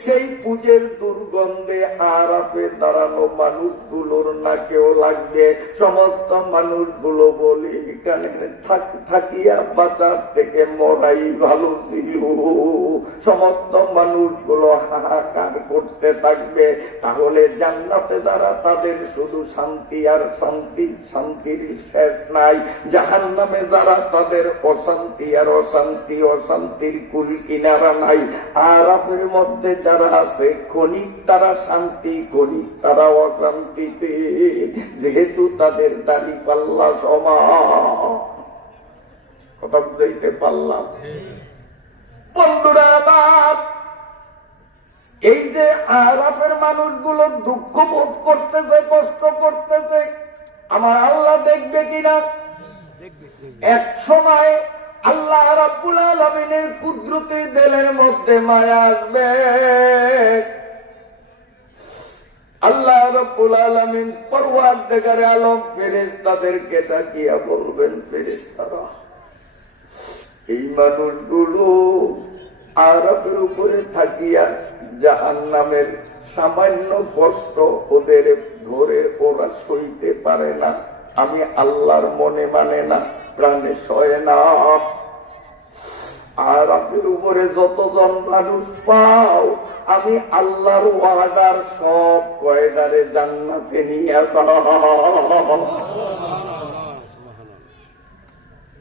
সেই পুজের দুর্গন্ধে আরাফে দাঁড়ানো মানুষগুলোর নাকেও লাগবে। সমস্ত মানুষগুলো বলে, এখানে থাকিয়া বাঁচার থেকে মরাই ভালো ছিল। সমস্ত মানুষগুলো হাহাকার করতে থাকবে। তাহলে জান্নাতে যারা, তাদের শুধু শান্তি আর শান্তি, শান্তির শেষ নাই। জাহান্নামে যারা, তাদের অশান্তি আর অশান্তি, অশান্তির কুল কিনারা নাই। আরাফের মধ্যে যারা আছে, ক্ষণিক তারা শান্তি, ক্ষণিক তারা অশান্তিতে, যেহেতু তাদের দাড়ি পাল্লা সমান। কথা বুঝাইতে পারলাম? বন্ধুরা বাপ, এই যে আরাফের মানুষগুলো দুঃখ বোধ করতেছে, কষ্ট করতেছে, আমার আল্লাহ দেখবে কিনা? এক সময় আল্লাহ রাব্বুল আলামিনের কুদরতি দিলের মধ্যে মায়া আসবে। আল্লাহ রাব্বুল আলামিন পরওয়ারদিগারে আলম ফেরেশতাদেরকে ডাকিয়া বলবেন, ফেরেশতারা, এই মানুষগুলো আরাফের উপরে থাকিয়া জাহান্নামের সামান্য কষ্ট ওদের ধরে ওরা সইতে পারে না। আমি আল্লাহর মনে মানে না, প্রাণে সয় না। আরাফের উপরে যতজন মানুষ পাও, আমি আল্লাহর ওয়াদার সব কয়দারে জান্নাতে নিয়ে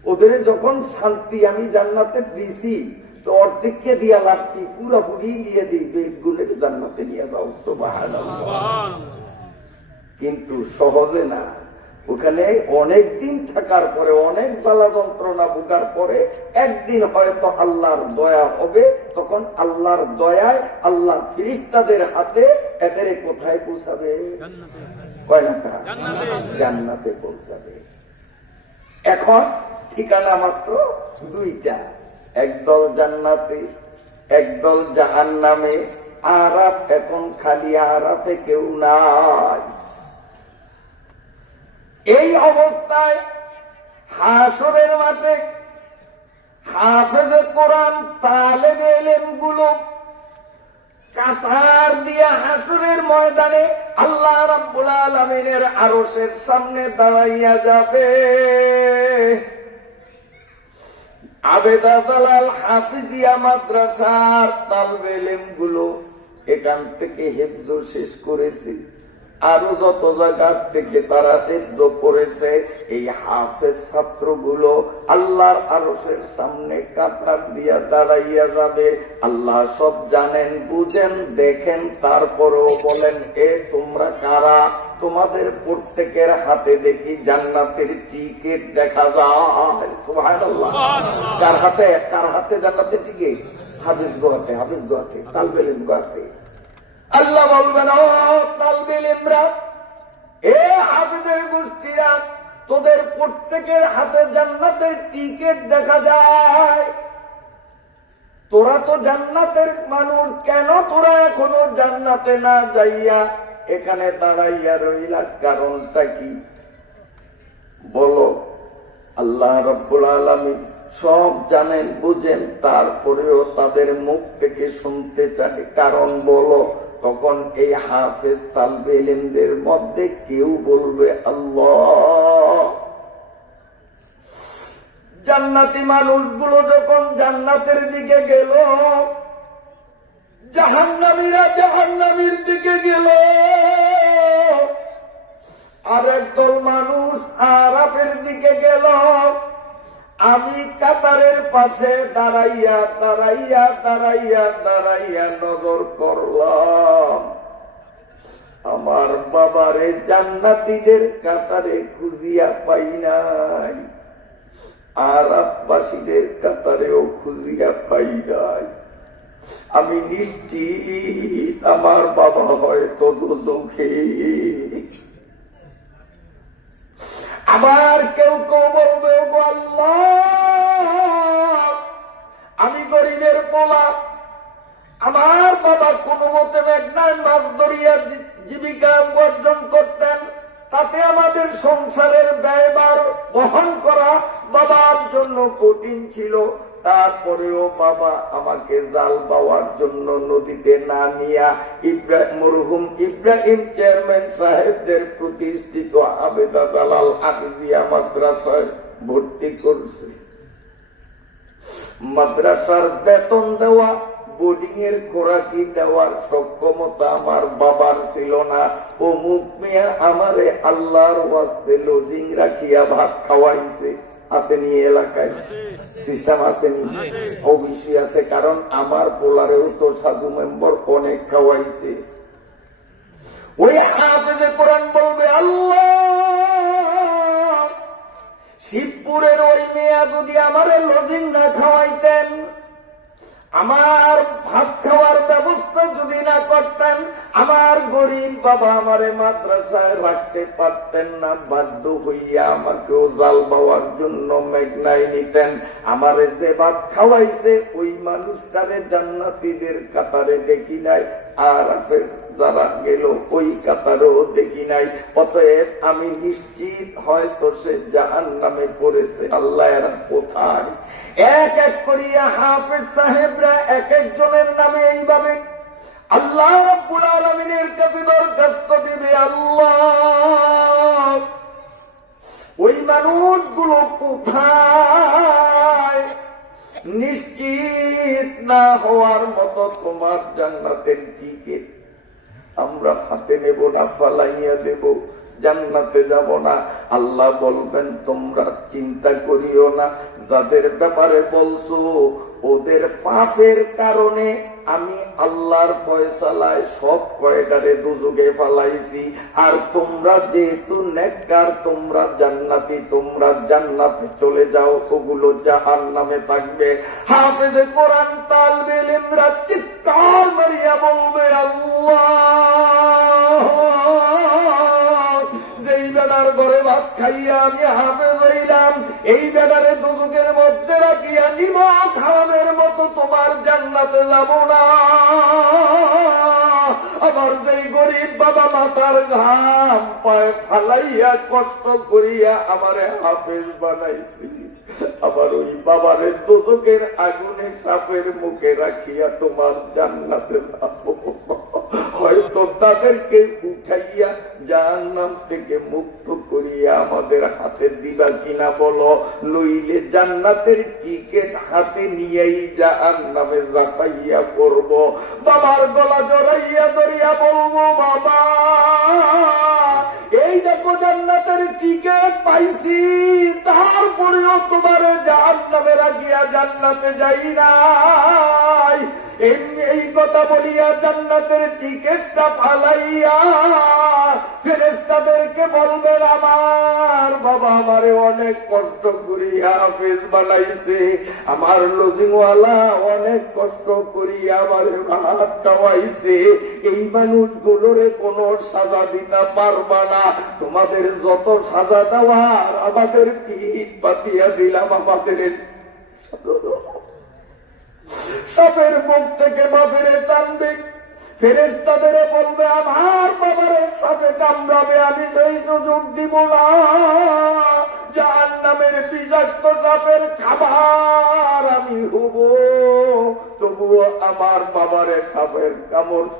ওদের যখন শান্তি আমি জান্নাতে দিছি, তো অর্ধেককে দিয়া লাগছি, পুরাপুরি দিয়ে দিই, বেদগুলোকে জান্নাতে নিয়ে যাও। সুবহানাল্লাহ। কিন্তু সহজে না, ওখানে অনেক দিন থাকার পরে, অনেক জ্বালা যন্ত্রণা ভোগার পরে একদিন হয়তো আল্লাহর দয়া হবে। তখন আল্লাহর দয়ায় আল্লাহ ফেরেশতাদের হাতে এদের কোথায় পৌঁছাবে? জান্নাতে পৌঁছাবে। এখন ঠিকানা মাত্র দুইটা, একদল জান্নাতে, একদল জাহান্নামে। আরাফ এখন খালি, আরাফে কেউ নাই। এই অবস্থায় হাসরের মাঠে হাফেজে কোরআন তালেবে ইলম গুলো কাতার দিয়া হাসরের ময়দানে আল্লাহ রাব্বুল আলামিনের আরশের সামনে দাঁড়াইয়া যাবে। আবেদা জালাল হাফিজিয়া মাদ্রাসার তালেবে ইলম গুলো এখান থেকে হিফজ শেষ করেছে, আরো যত জায়গার থেকে তারা হিফজ করেছে। এই হাফেজ ছাত্রগুলো আল্লাহর আরশের সামনে কাতার দিয়া দাঁড়াইয়া যাবে। আল্লাহ সব জানেন, বুঝেন, দেখেন, তারপরেও বলেন, এ তোমরা কারা? তোমাদের প্রত্যেকের হাতে দেখি জান্নাতের টিকিট দেখা যায়। সুবহানাল্লাহ। কার হাতে? কার হাতে জান্নাতের টিকিট? হাফেজ গোয়াতে, হাফেজ গোয়াতে, তালেবে ইলম গোয়াতে। আল্লাহ বলবেন, ও তালেবে ইলমরা, এ হাফেজের গোষ্ঠীরা, তোদের প্রত্যেকের হাতে জান্নাতের টিকিট দেখা যায়। তোরা তো জান্নাতের মানুষ, কেন তোরা এখনো জান্নাতে না যাইয়া এখানে দাঁড়াইয়া রইলা? কারণটা কি বলো? আল্লাহ রাব্বুল আলামিন সব জানেন, বুঝেন, তারপরেও তাদের মুখ থেকে শুনতে চায়। কারণ বলো? তখন এই হাফেজ তালেবে ইলমদের মধ্যে কেউ বলবে, আল্লাহ। জান্নাতি মানুষগুলো যখন জান্নাতের দিকে গেল, জাহান্নামীরা জাহান্নামীর দিকে গেল, আর একদল মানুষ আরাফের দিকে গেল। আমি কাতারের পাশে দাঁড়াইয়া দাঁড়াইয়া দাঁড়াইয়া দাঁড়াইয়া নজর করলাম, আমার বাবারে জান্নাতীদের কাতারে খুঁজিয়া পাই নাই, আরাফবাসীদের কাতারেও খুঁজিয়া পাই নাই। আমি নিশ্চিত আমার বাবা হয়তো দোজখে। আবার কেউ কেউ বলবে, গো আল্লাহ, আমি গরিবের পোলা, আমার বাবা কোন মতে মেঘনায় মাছ ধরিয়া জীবিকা অর্জন করতেন, তাতে আমাদের সংসারের ব্যয়ভার বহন করা বাবার জন্য কঠিন ছিল। তারপরেও বাবা আমাকে জাল বাওয়ার জন্য নদীতে না নিয়া মরহুম ইব্রাহিম চেয়ারম্যান সাহেবদের প্রতিষ্ঠিত আবেদা জালাল হাফিজিয়া মাদ্রাসায় ভর্তি করছে। মাদ্রাসার বেতন দেওয়া, বোর্ডিং এর খোরাকি দেওয়ার সক্ষমতা আমার বাবার ছিল না। ও মুখ মিয়া আমারে আল্লাহর ওয়াস্তে লজিং রাখিয়া ভাত খাওয়াইছে। আসেনি এলাকায় সিস্টেম? আসেনি? অবশ্যই আছে, কারণ আমার পোলারেও তো সাধু মেম্বার অনেক খাওয়াইছে। ওই হাফেজে কোরআন বলবে, আল্লাহ, শিবপুরের ওই মেয়া যদি আমার লজিং না খাওয়াইতেন, আমার ভাত খাওয়ার ব্যবস্থা যদি না করতেন, আমার গরিব বাবা আমারে মাদ্রাসায় রাখতে পারতেন না, বাধ্য হইয়া আমাকেও জাল বাওয়ার জন্য মেঘনায় নিতেন। আমারে যে ভাত খাওয়াইছে ওই মানুষটারে জান্নাতীদের কাতারে দেখি নাই, আর যারা গেল ওই কাতারেও দেখি নাই। অতএব আমি নিশ্চিত হয়তো সে জাহান্নামে পড়েছে। আল্লাহ এরা কোথায়? এক এক করিয়া হাফেজ সাহেবরা এক একজনের নামে এইভাবে আল্লাহ রাব্বুল আলামিনের কাছে দরখাস্ত দিবে, আল্লাহ ওই মানুষগুলো কোথায়? নিশ্চিত না হওয়ার মতো তোমার জান্নাতের টিকিট আমরা হাতে নেব না, ফালাইয়া দেব, জান্নাতে যাব না। আল্লাহ বলবেন তোমরা চিন্তা করিও না, যাদের ব্যাপারে বলছো ওদের পাপের কারণে আমি আল্লাহর ফয়সালায় সব কয়টারে দুজকে ফালাইছি, আর তোমরা যেহেতু নেককার, তোমরা জান্নাতি, তোমরা জান্নাতে চলে যাও, ওগুলো জাহান্নামে থাকবে। হাফেজে কোরআন তালবে ইলমরা চিৎকার মারিয়া বলবে, আল্লাহ যেই বেটার ঘরে ভাত খাইয়া আমি হাফেজ হইলাম, এই বেটারে দুজকের মধ্যে রাখিয়া নিমক হারামের মতো তোমার জান্নাতে যাব না। আমার যেই গরিব বাবা মাথার ঘাম পায়ে ফালাইয়া কষ্ট করিয়া আমারে হাফেজ বানাইছি, আবার ওই বাবারে দুজকের আগুনে সাপের মুখে রাখিয়া তোমার জান্নাতে যাব। হয়তো তাদেরকে উঠাইয়া জাহান্নাম থেকে মুক্ত করিয়া আমাদের হাতে দিবা কিনা বলো, নইলে জান্নাতের টিকেট হাতে নিয়েই জাহান্নামে ঝাঁপাইয়া পড়ব। বাবার গলা জড়াইয়া ধরিয়া বলবো, বাবা এই দেখো জান্নাতের টিকেট পাইছি, তারপরেও তোমার জাহান্নামে রাখিয়া জান্নাতে যাই নাই। এই কথা বলিয়া জান্নাতের টিকেটটা ফালাইয়া ফেরেশতাদেরকে বলবেন, আমার বাবা আমারে অনেক কষ্ট করিয়া হাফেজ বানাইছে, আমার লজিংওয়ালা অনেক কষ্ট করিয়া আমারে ভাত খাওয়াইছে, এই মানুষগুলোরে কোনো সাজা দিতে পারবা না, তোমাদের যত সাজা দেওয়ার আমাদের পিঠ পাতিয়া দিলাম, আমাদের সাপের মুখ থেকে বাপেরে টানবে। ফেরেশতাদের বলবে, আমার বাবারে সাপে কামড়াবে, আমি সেই সুযোগ দিব না, জাহান্নামের বিষাক্ত সাপের খাবার আমি হব, তবুও আমার বাবারে সাপের কামড়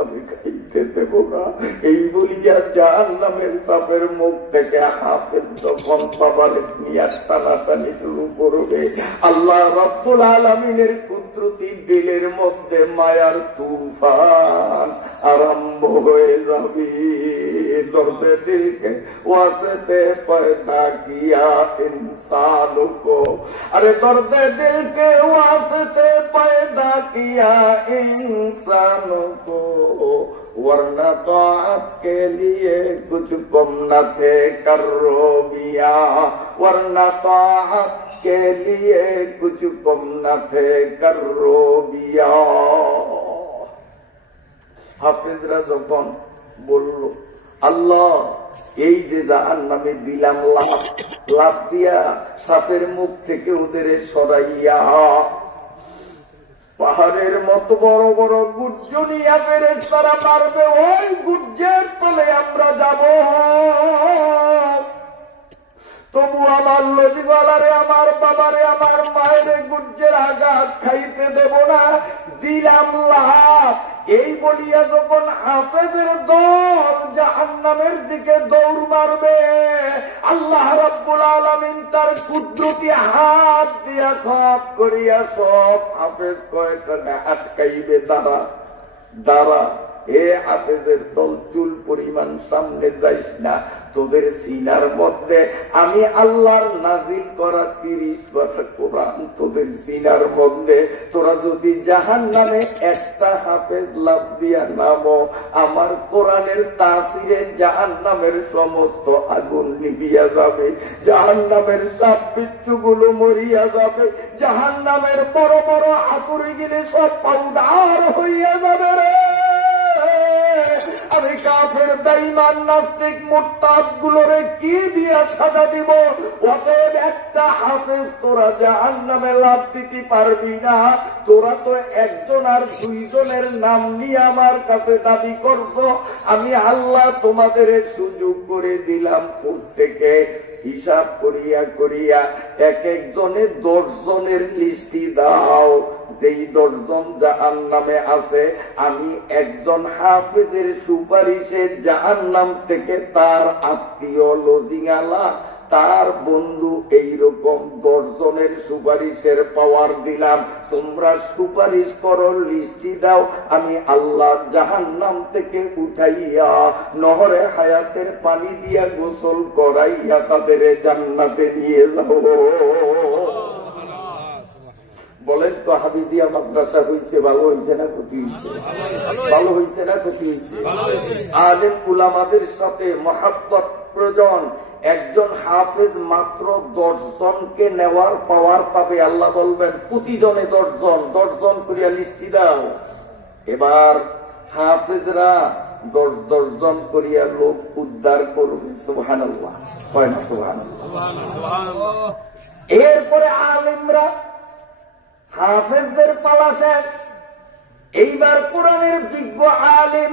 আমি খাইতে দেব না। এই বলিয়া জাহান্নামের সাপের মুখ থেকে হাফেজ যখন বাবারে নিয়ে টানাটানি শুরু করবে, আল্লাহ রাব্বুল আলামিনের কুদরতি দিলের মধ্যে মায়ার তুফান আরম্ভ হয়ে যাবে। দর্দে দিলকে ওয়াসতে পয়দা কিয়া ইনসানো কো, আরে দর্দে দিলকে ওয়াসতে পয়দা কিয়া ইনসানো কো, वरना तो आपके लिए कुछ कम न थे कर्रोबिया, वरना तो आपके लिए कुछ कम न थे कर्रोबिया। হাফেজরা যখন বলল, আল্লাহ এই যে জাহান্নামে দিলাম লাভ দিয়া সাপের মুখ থেকে ওদের সরাইয়া পাহাড়ের মতো বড় বড় গুর্জনিয়া ফেরেশতারা মারবে, ওই গুর্জের তলে আমরা যাব, তবু আমার লজিওয়ালারে, আমার বাবারে, আমার মায়ের গুর্জের আঘাত খাইতে দেব না, দিলাম লাভ। এই বলিয়া যখন হাফেজের দল জাহান্নামের দিকে দৌড় মারবে, আল্লাহ রাব্বুল আলামিন তার কুদরতি হাত দিয়া খপ করিয়া সব হাফেজ কয়টা আটকাইবে। দাঁড়া দাঁড়া, এ হাফেজের দল, চুল পরিমাণ সামনে যাইস না, তোদের সিনার মধ্যে আমি আল্লাহর নাজিল করা 30 পারা কোরআন তোদের সিনার মধ্যে, তোরা যদি জাহান্নামে একটা হাফেজ লাভ দিয়া নামো, আমার কোরআনের তাসিরে জাহান্নামের সমস্ত আগুন নিভিয়া যাবে, জাহান্নামের সাপ বিচ্ছুগুলো মরিয়া যাবে, জাহান্নামের বড় বড় হাতুড়ি গিলে সব পাউডার হইয়া যাবে রে। আমি কাফের বেঈমান নাস্তিক মুরতাদ গুলোরে কি দিয়া সাজা দিব? অতএব একটা হাফেজ তোরা জাহান্নামে লাফ দিতে পারবি না। তোরা তো একজন আর দুইজনের নাম নিয়ে আমার কাছে দাবি করছো। আমি আল্লাহ তোমাদের সুযোগ করে দিলাম প্রত্যেকে হিসাব করিয়া করিয়া এক একজনের 10 জনের লিস্টি দাও। যেই 10 জন জাহান্নামে আছে, আমি একজন হাফেজের সুপারিশে জাহান্নাম থেকে তার আত্মীয় লজিঙালা, তার বন্ধু, এইরকম 10 জনের সুপারিশের পাওয়ার দিলাম। তোমরা সুপারিশ করো, লিস্টি দাও, আমি আল্লাহ জাহান্নাম থেকে উঠাইয়া নহরে হায়াতের পানি দিয়া গোসল করাইয়া তাদের জান্নাতে নিয়ে যাব। বলেন তো হাফিজিয়া মাদ্রাসা হয়েছে ভালো হয়েছে না ক্ষতি হয়েছে? ভালো হয়েছে না ক্ষতি হয়েছে? আলেম উলামাদের সাথে মহাব্বত প্রয়োজন। একজন হাফেজ মাত্র 10 জনকে নেওয়ার পাওয়ার পাবে। আল্লাহ বলবেন প্রতিজনে 10 জন, 10 জন করিয়া লিস্টি দাও। এবার হাফেজরা 10 জন করিয়া লোক উদ্ধার করবে। সুবহানাল্লাহ, হয় না? সুবহানাল্লাহ। এরপরে আলেমরা, হাফেজদের পালা শেষ। এইবার কোরআনের বিজ্ঞ আলেম।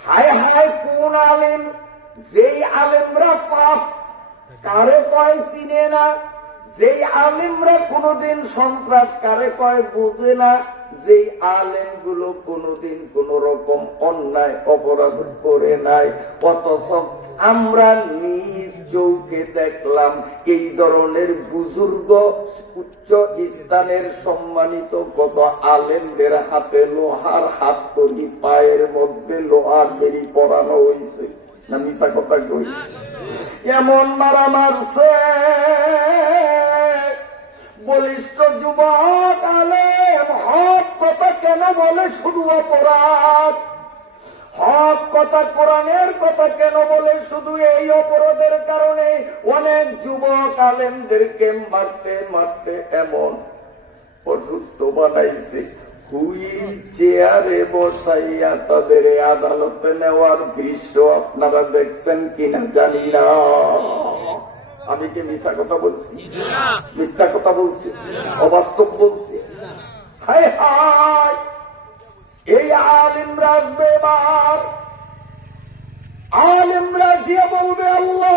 হায় হায় কোন আলেম! যেই আলেমরা পাপ কারে কয় চিনে না, যেই আলেমরা কোনদিন সন্ত্রাস কারে কয় বুঝে না, যেই আলেমগুলো কোনদিন কোন রকম অন্যায় অপরাধ করে নাই, অথচ আমরা নিজ চোখে দেখলাম এই ধরনের বুজুর্গ উচ্চ স্থানের সম্মানিত কত আলেমদের হাতে লোহার হাত তৈরি, পায়ের মধ্যে লোহার বেরি পরানো হয়েছে। না মিশা কথা কই? এমন মারা মারছে বলিষ্ঠ যুবক আলেম হক কথা কেন বলে শুধু অপরাধ, হক কথা কোরআনের কথা কেন বলে শুধু এই অপরাধের কারণে অনেক যুবক আলেমদেরকে মারতে মারতে এমন অসুস্থ বানাইছে, হুইল চেয়ারে বসাইয়া তাদের আদালতে নেওয়ার দৃশ্য আপনারা দেখছেন কিনা জানি না। আমি কি মিথ্যা কথা বলছি? মিথ্যা কথা বলছি? অবাস্তব বলছি? হায় হায়! এই আলিমরা আসবে, এবার আলিমরা এসে বলবে আল্লাহ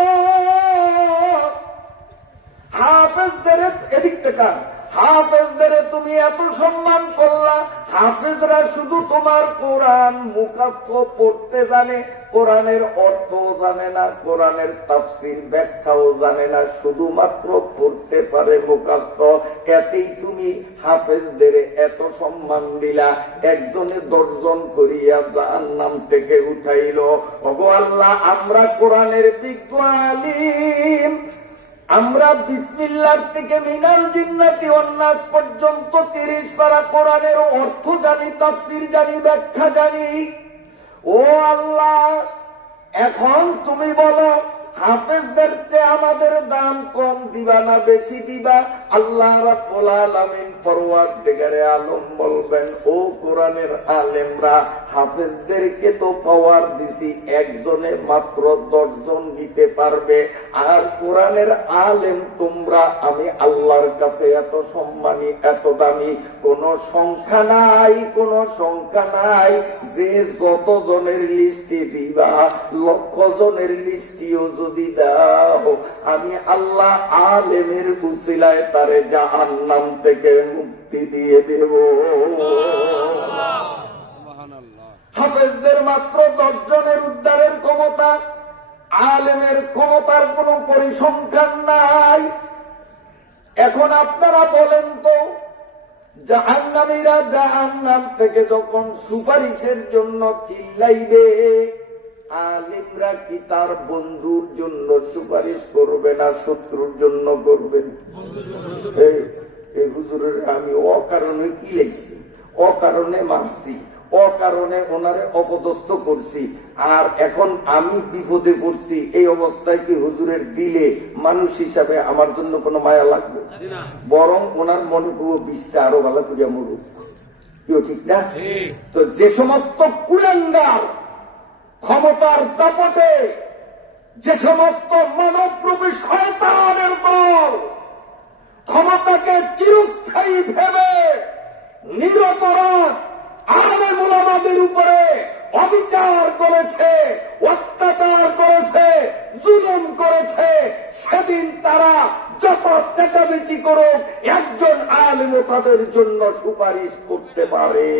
হাফেজদের, এদিক থেকে হাফেজদের তুমি এত সম্মান করলা, হাফেজরা শুধু তোমার কোরআন মুখস্থ পড়তে জানে, কোরআনের অর্থ জানে না, কোরআনের তাফসীর ব্যাখ্যাও জানে না, শুধুমাত্র পড়তে পারে মুখস্থ। এতেই তুমি হাফেজদের এত সম্মান দিলা, একজনে 10 জন করিয়া জাহান্নাম থেকে উঠাইল। ওগো আল্লাহ, আমরা কোরআনের বিজ্ঞ আলিম, আমরা বিসমিল্লাহ থেকে মিনাল জিন্নাতি ওয়ান নাস পর্যন্ত 30 পারা কোরআনের অর্থ জানি, তাফসীর জানি, ব্যাখ্যা জানি। ও আল্লাহ, এখন তুমি বলো হাফেজদের চেয়ে আমাদের দাম কম দিবা না বেশি দিবা? আল্লাহ রাব্বুল আলামিন পরওয়ারদিগারে আলম বলবেন, ও কোরআনের আলেমরা, হাফেজদেরকে তো পাওয়ার দিছি, একজনে মাত্র 10 জন নিতে পারবে, আর কোরআনের আলেম তোমরা আমি আল্লাহর কাছে এত সম্মানী, এত দামি, কোন সংখ্যা নাই, কোন সংখ্যা নাই। যে যত জনের লিস্টি দিবা, 1,00,000 জনের লিস্টিও যদি দাও, আমি আল্লাহ আলেমের উসিলায় তারে জাহান্নাম থেকে মুক্তি দিয়ে দেব। হাফেজদের মাত্র 10 জনের উদ্ধারের ক্ষমতা, আলেমের ক্ষমতার কোন পরিসংখ্যান নাই। এখন আপনারা বলেন তো, জাহান্নামীরা জাহান্নাম থেকে যখন সুপারিশের জন্য চিল্লাইবে, আলেমরা কি তার বন্ধুর জন্য সুপারিশ করবে না শত্রুর জন্য করবেন? এই হুজুরের আমি অকারণে কি লেগছি, অকারণে মারছি, অকারণে ওনারে অপদস্থ করছি, আর এখন আমি বিপদে পড়ছি, এই অবস্থায় কি হুজুরের দিলে মানুষ হিসাবে আমার জন্য কোনো মায়া লাগবে? বরং ওনার মনে পুরো বিষটা আরো ভালো করিয়া মরুক, কেউ ঠিক না? তো যে সমস্ত কুলাঙ্গার ক্ষমতার দাপটে যে সমস্ত মানবরূপী শয়তানের দল ক্ষমতাকে চিরস্থায়ী ভেবে নিরপরাধ আলেম উলামাদের উপরে অবিচার করেছে, অত্যাচার করেছে, জুলুম করেছে, সেদিন তারা যত চেঁচামেচি করুক একজন আলেমও তাদের জন্য সুপারিশ করতে পারে।